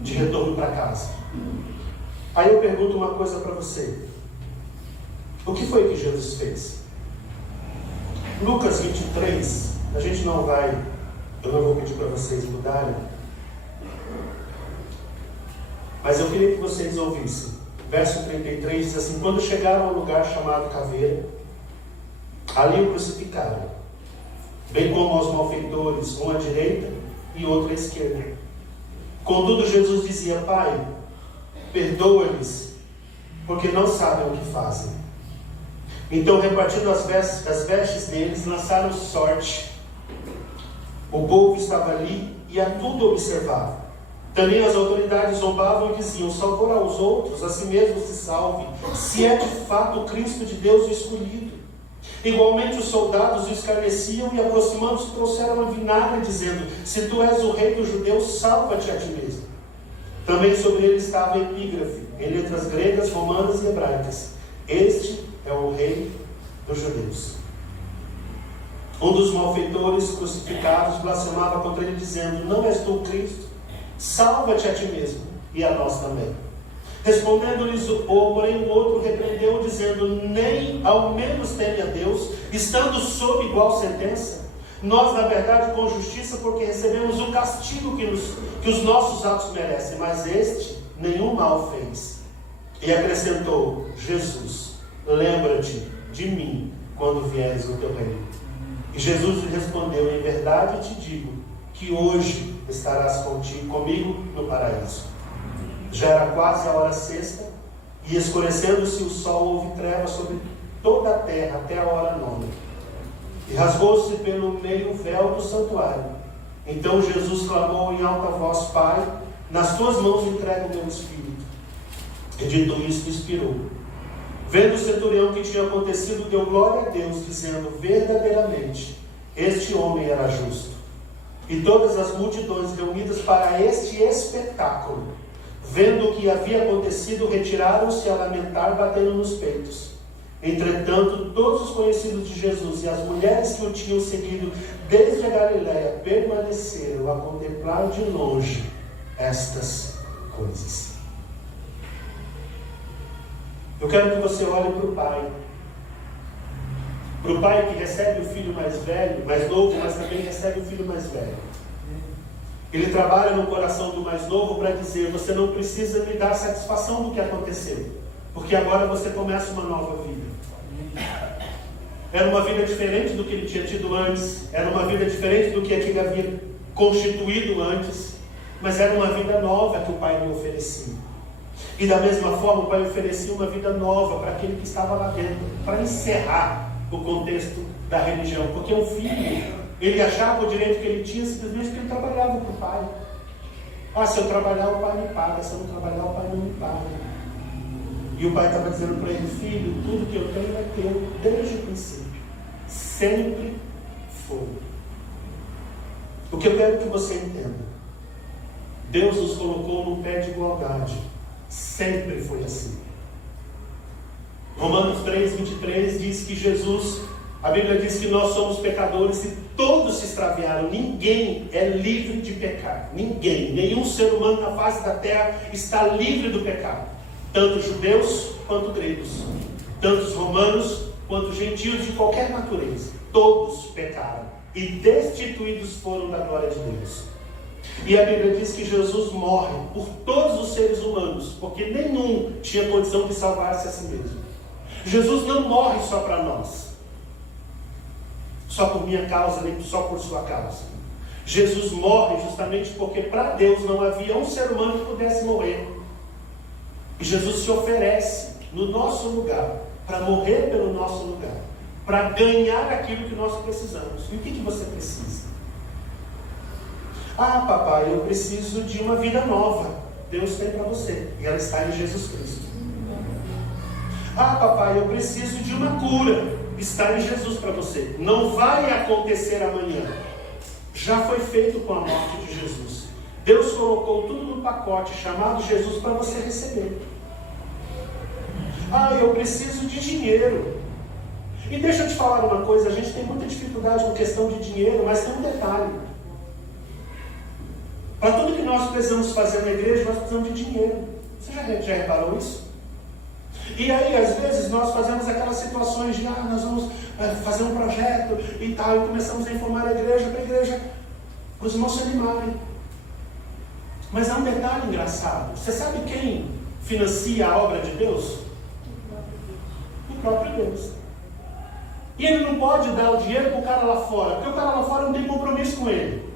de retorno para casa. Aí eu pergunto uma coisa para você: o que foi que Jesus fez? Lucas 23, a gente não vai, eu não vou pedir para vocês mudarem, mas eu queria que vocês ouvissem. Verso 33 diz assim: quando chegaram ao lugar chamado Caveira, ali o crucificaram, bem como aos malfeitores, um à direita e outro à esquerda. Contudo, Jesus dizia: Pai, perdoa-lhes, porque não sabem o que fazem. Então, repartindo as vestes deles, lançaram sorte. O povo estava ali e a tudo observava. Também as autoridades zombavam e diziam: salvou aos outros, a si mesmo se salve, se é de fato o Cristo de Deus o escolhido. Igualmente os soldados o escarneciam e, aproximando-se, trouxeram a vinagre, dizendo: se tu és o rei dos judeus, salva-te a ti mesmo. Também sobre ele estava a epígrafe, em letras gregas, romanas e hebraicas: este é o rei dos judeus. Um dos malfeitores crucificados blasfemava contra ele, dizendo: não és tu o Cristo? Salva-te a ti mesmo e a nós também. Respondendo-lhes, porém, o outro repreendeu, dizendo: nem ao menos teme a Deus, estando sob igual sentença? Nós, na verdade, com justiça, porque recebemos o castigo que os nossos atos merecem, mas este nenhum mal fez. E acrescentou: Jesus, lembra-te de mim quando vieres no teu reino. E Jesus lhe respondeu: em verdade te digo que hoje estarás comigo no paraíso. Já era quase a hora sexta, e escurecendo-se o sol, houve trevas sobre toda a terra até a hora 9. E rasgou-se pelo meio o véu do santuário. Então Jesus clamou em alta voz: Pai, nas tuas mãos entrego o meu espírito. E dito isto, expirou. Vendo o centurião que tinha acontecido, deu glória a Deus, dizendo: verdadeiramente, este homem era justo. E todas as multidões reunidas para este espetáculo, vendo o que havia acontecido, retiraram-se a lamentar, batendo nos peitos. Entretanto, todos os conhecidos de Jesus e as mulheres que o tinham seguido desde a Galiléia permaneceram a contemplar de longe estas coisas. Eu quero que você olhe para o pai. Para o pai que recebe o filho mais velho, mais novo, mas também recebe o filho mais velho. Ele trabalha no coração do mais novo para dizer: você não precisa me dar satisfação do que aconteceu, porque agora você começa uma nova vida. Era uma vida diferente do que ele tinha tido antes. Era uma vida diferente do que ele havia constituído antes. Mas era uma vida nova que o pai lhe oferecia. E da mesma forma o pai oferecia uma vida nova para aquele que estava lá dentro. Para encerrar o contexto da religião. Porque o filho, ele achava o direito que ele tinha simplesmente porque ele trabalhava para o pai. Ah, se eu trabalhar o pai me paga. Se eu não trabalhar o pai não me paga. E o pai estava dizendo para ele: filho, tudo que eu tenho é teu, desde o princípio. Sempre foi. O que eu quero que você entenda: Deus nos colocou num pé de igualdade. Sempre foi assim. Romanos 3:23 diz que Jesus, a Bíblia diz que nós somos pecadores e todos se extraviaram. Ninguém é livre de pecar. Ninguém, nenhum ser humano na face da terra está livre do pecado. Tanto judeus quanto gregos, tanto romanos quanto gentios de qualquer natureza. Todos pecaram e destituídos foram da glória de Deus. E a Bíblia diz que Jesus morre por todos os seres humanos, porque nenhum tinha condição de salvar-se a si mesmo. Jesus não morre só para nós, só por minha causa, nem só por sua causa. Jesus morre justamente porque para Deus não havia um ser humano que pudesse morrer. E Jesus se oferece no nosso lugar, para morrer pelo nosso lugar, para ganhar aquilo que nós precisamos. E o que você precisa? Ah, papai, eu preciso de uma vida nova. Deus tem para você, e ela está em Jesus Cristo. Ah, papai, eu preciso de uma cura. Está em Jesus para você. Não vai acontecer amanhã. Já foi feito com a morte de Jesus. Deus colocou tudo no pacote chamado Jesus para você receber. Ah, eu preciso de dinheiro. E deixa eu te falar uma coisa: a gente tem muita dificuldade com questão de dinheiro, mas tem um detalhe. Para tudo que nós precisamos fazer na igreja, nós precisamos de dinheiro. Você já reparou isso? E aí, às vezes, nós fazemos aquelas situações de: nós vamos fazer um projeto e tal, e começamos a informar a igreja, para os irmãos se animarem. Mas há um detalhe engraçado. Você sabe quem financia a obra de Deus? O próprio Deus. E ele não pode dar o dinheiro para o cara lá fora, porque o cara lá fora não tem compromisso com ele.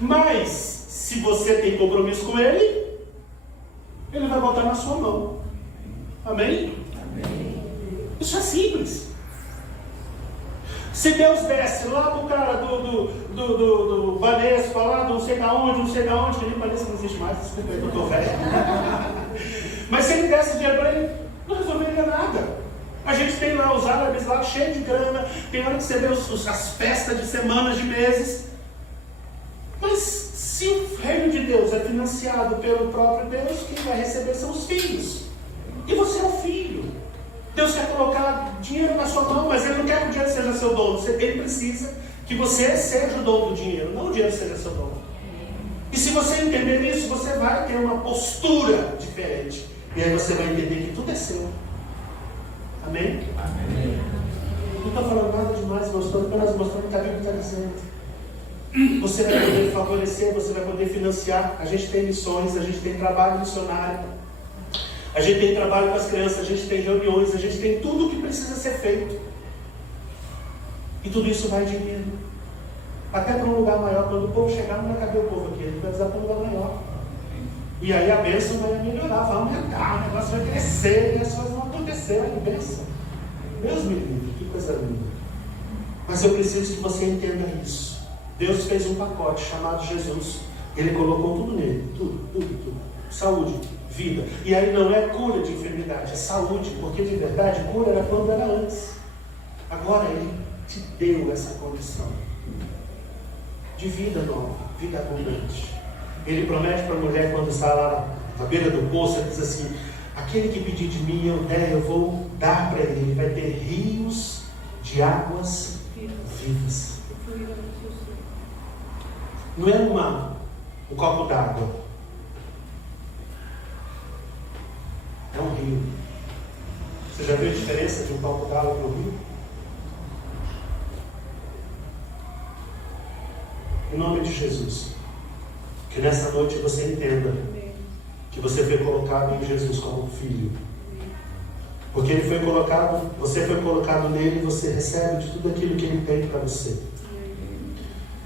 Mas, se você tem compromisso com ele, ele vai botar na sua mão. Amém? Amém. Isso é simples. Se Deus desse lá para o cara do Banespa, lá do não sei da onde, que nem Banespa não existe mais, desculpa aí que eu estou velho. Mas se ele desse dinheiro para ele, não resolveria nada. A gente tem lá os árabes lá cheio de grana, tem hora que você vê as festas de semanas, de meses. Mas se o reino de Deus é financiado pelo próprio Deus, quem vai receber são os filhos. E você é o filho. Deus quer colocar dinheiro na sua mão, mas Ele não quer que o dinheiro seja seu dono. Ele precisa que você seja o dono do dinheiro, não o dinheiro seja seu dono. E se você entender isso, você vai ter uma postura diferente. E aí você vai entender que tudo é seu. Amém? Amém. Não estou falando nada demais, não estou apenas mostrando o que a Bíblia está dizendo. Você vai poder favorecer, você vai poder financiar. A gente tem missões, a gente tem trabalho missionário, a gente tem trabalho com as crianças, a gente tem reuniões, a gente tem tudo o que precisa ser feito. E tudo isso vai dinheiro. Até para um lugar maior. Quando o povo chegar, não vai caber o povo aqui, ele vai precisar para um lugar maior. E aí a bênção vai melhorar, vai aumentar, o negócio vai crescer, e as coisas vão acontecer. Olha que bênção. Deus me livre, que coisa linda. Mas eu preciso que você entenda isso. Deus fez um pacote chamado Jesus. Ele colocou tudo nele. Tudo. Saúde, vida. E aí não é cura de enfermidade, é saúde. Porque de verdade, cura era quando era antes. Agora Ele te deu essa condição de vida nova, vida abundante. Ele promete para a mulher, quando está lá na beira do poço, ele diz assim: aquele que pedir de mim, eu vou dar para ele. Ele vai ter rios de águas vivas. Não é um copo d'água. É um rio. Você já viu a diferença de um copo d'água para um rio? Em nome de Jesus, que nessa noite você entenda que você foi colocado em Jesus como filho. Porque ele foi colocado, você foi colocado nele e você recebe de tudo aquilo que ele tem para você.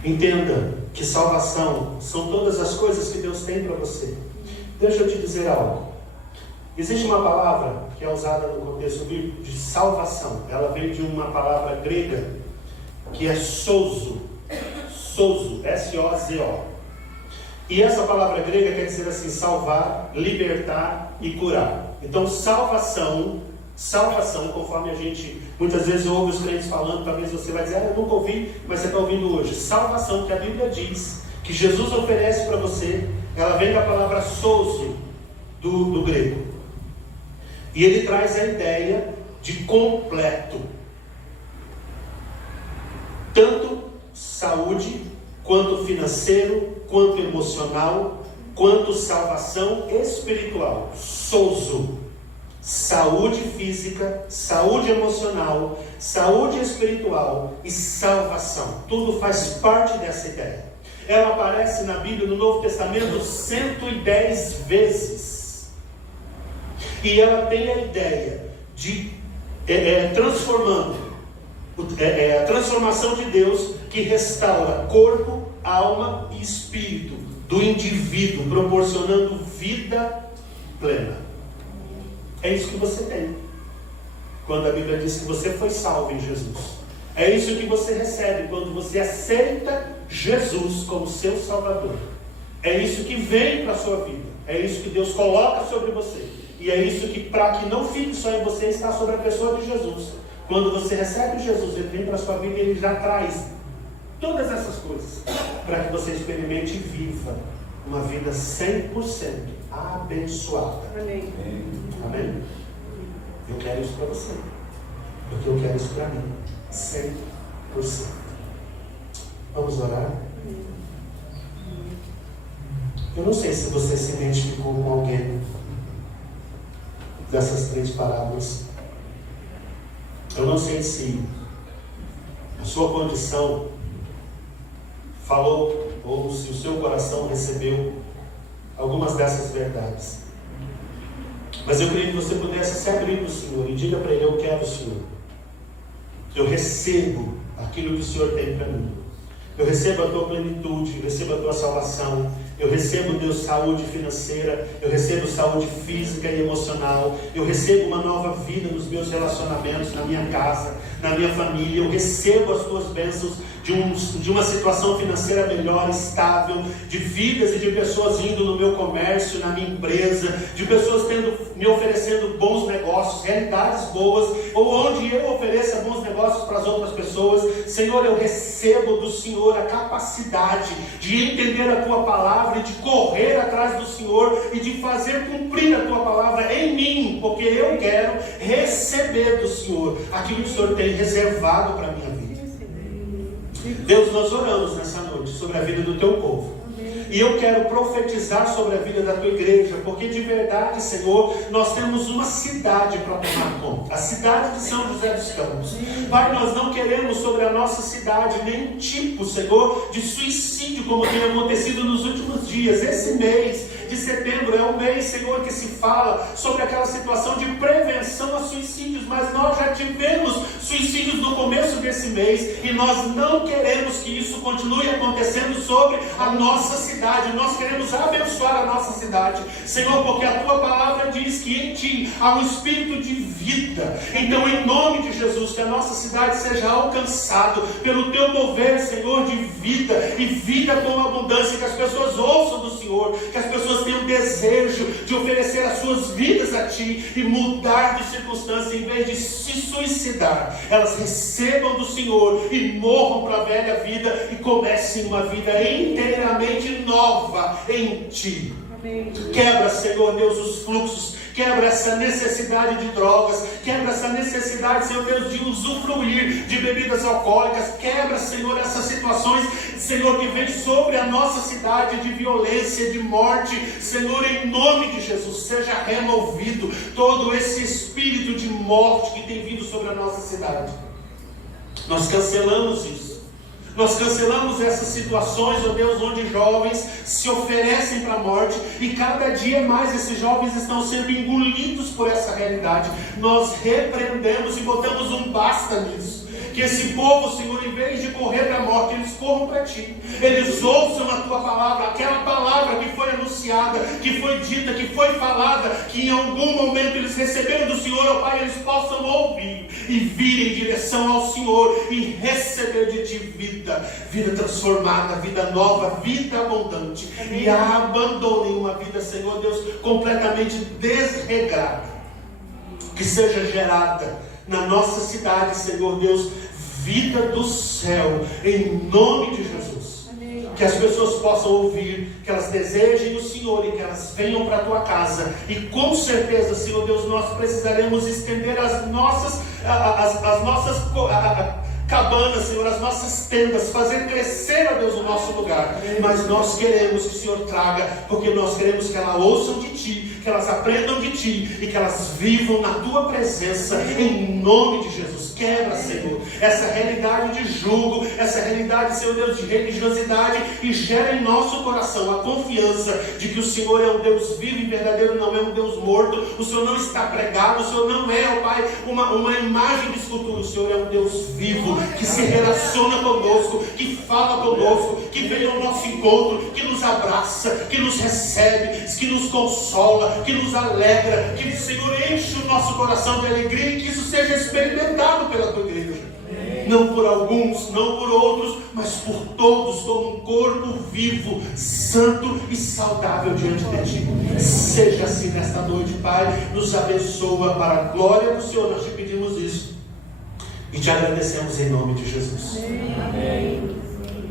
Entenda que salvação são todas as coisas que Deus tem para você. Deixa eu te dizer algo. Existe uma palavra que é usada no contexto bíblico de salvação. Ela vem de uma palavra grega que é sozo. Sozo, S-O-Z-O. E essa palavra grega quer dizer assim, salvar, libertar e curar. Então salvação, conforme a gente muitas vezes ouve os crentes falando, talvez você vai dizer, eu nunca ouvi, mas você está ouvindo hoje. Salvação, que a Bíblia diz, que Jesus oferece para você, ela vem da palavra sozo, do grego. E ele traz a ideia de completo. Tanto saúde, quanto financeiro, quanto emocional, quanto salvação espiritual. Sozo. Saúde física, saúde emocional, saúde espiritual e salvação. Tudo faz parte dessa ideia. Ela aparece na Bíblia, no Novo Testamento, 110 vezes. E ela tem a ideia de a transformação de Deus que restaura corpo, alma e espírito do indivíduo, proporcionando vida plena. É isso que você tem quando a Bíblia diz que você foi salvo em Jesus. É isso que você recebe quando você aceita Jesus como seu Salvador. É isso que vem para a sua vida. É isso que Deus coloca sobre você. E é isso que, para que não fique só em você, está sobre a pessoa de Jesus. Quando você recebe Jesus, ele vem para a sua vida e ele já traz todas essas coisas para que você experimente e viva uma vida 100% abençoada. Amém. Amém? Eu quero isso para você, porque eu quero isso para mim, 100%. Vamos orar? Eu não sei se você se identificou com alguém dessas 3 parábolas. Eu não sei se a sua condição falou ou se o seu coração recebeu algumas dessas verdades. Mas eu queria que você pudesse se abrir para o Senhor e diga para Ele, eu quero o Senhor. Eu recebo aquilo que o Senhor tem para mim. Eu recebo a tua plenitude, eu recebo a tua salvação, eu recebo, Deus, saúde financeira, eu recebo saúde física e emocional, eu recebo uma nova vida nos meus relacionamentos, na minha casa, na minha família, eu recebo as tuas bênçãos de uma situação financeira melhor, estável, de vidas e de pessoas indo no meu comércio, na minha empresa, de pessoas me oferecendo bons negócios, realidades boas, ou onde eu ofereça bons negócios para as outras pessoas. Senhor, eu recebo do Senhor a capacidade de entender a tua palavra e de correr atrás do Senhor e de fazer cumprir a tua palavra em mim, porque eu quero receber do Senhor aquilo que o Senhor tem reservado para a minha vida. Deus, nós oramos nessa noite sobre a vida do teu povo. E eu quero profetizar sobre a vida da tua igreja, porque de verdade, Senhor, nós temos uma cidade para tomar conta, a cidade de São José dos Campos. Pai, nós não queremos sobre a nossa cidade nenhum tipo, Senhor, de suicídio como tem acontecido nos últimos dias. Esse mês de setembro é um mês, Senhor, que se fala sobre aquela situação de prevenção a suicídios, mas nós já tivemos suicídios no começo desse mês e nós não queremos que isso continue acontecendo sobre a nossa cidade. Nós queremos abençoar a nossa cidade, Senhor, porque a tua palavra diz que em ti há um espírito de vida. Então, em nome de Jesus, que a nossa cidade seja alcançada pelo teu mover, Senhor, de vida e vida com abundância, que as pessoas ouçam do Senhor, que as pessoas tenham desejo de oferecer as suas vidas a ti e mudar de circunstância, em vez de se suicidar, elas recebam do Senhor e morram para a velha vida e comecem uma vida inteiramente nova em ti. Amém. Quebra, Senhor Deus, os fluxos, quebra essa necessidade de drogas, quebra essa necessidade, Senhor Deus, de usufruir de bebidas alcoólicas, quebra, Senhor, essas situações, Senhor, que vem sobre a nossa cidade de violência, de morte. Senhor, em nome de Jesus, seja removido todo esse espírito de morte que tem vindo sobre a nossa cidade. Nós cancelamos isso. Nós cancelamos essas situações, ó Deus, onde jovens se oferecem para a morte e cada dia mais esses jovens estão sendo engolidos por essa realidade. Nós repreendemos e botamos um basta nisso. Que esse povo, Senhor, em vez de correr para a morte, eles corram para Ti. Eles ouçam a Tua palavra, aquela palavra que foi anunciada, que foi dita, que foi falada, que em algum momento eles receberam do Senhor, ó Pai, eles possam ouvir e vir em direção ao Senhor e receber de Ti vida, vida transformada, vida nova, vida abundante. E abandonem uma vida, Senhor Deus, completamente desregrada, que seja gerada na nossa cidade, Senhor Deus, vida do céu, em nome de Jesus. Amém. Que as pessoas possam ouvir, que elas desejem o Senhor e que elas venham para a Tua casa. E com certeza, Senhor Deus, nós precisaremos estender as nossas cabanas, Senhor, as nossas tendas, fazer crescer, ó Deus, o nosso lugar. Mas nós queremos que o Senhor traga, porque nós queremos que elas ouçam de Ti, que elas aprendam de Ti e que elas vivam na Tua presença, em nome de Jesus. Quebra, Senhor, essa realidade de julgo, essa realidade, Senhor Deus, de religiosidade, e gera em nosso coração a confiança de que o Senhor é um Deus vivo e verdadeiro, não é um Deus morto. O Senhor não está pregado, o Senhor não é, ó Pai, uma imagem de escultura. O Senhor é um Deus vivo, que se relaciona conosco, que fala conosco, que vem ao nosso encontro, que nos abraça, que nos recebe, que nos consola, que nos alegra, que o Senhor enche o nosso coração de alegria e que isso seja experimentado pela Tua igreja. Não por alguns, não por outros, mas por todos, como um corpo vivo, santo e saudável diante de Ti. Seja assim nesta noite, Pai. Nos abençoa para a glória do Senhor. Nós te pedimos isso e te agradecemos em nome de Jesus. Amém.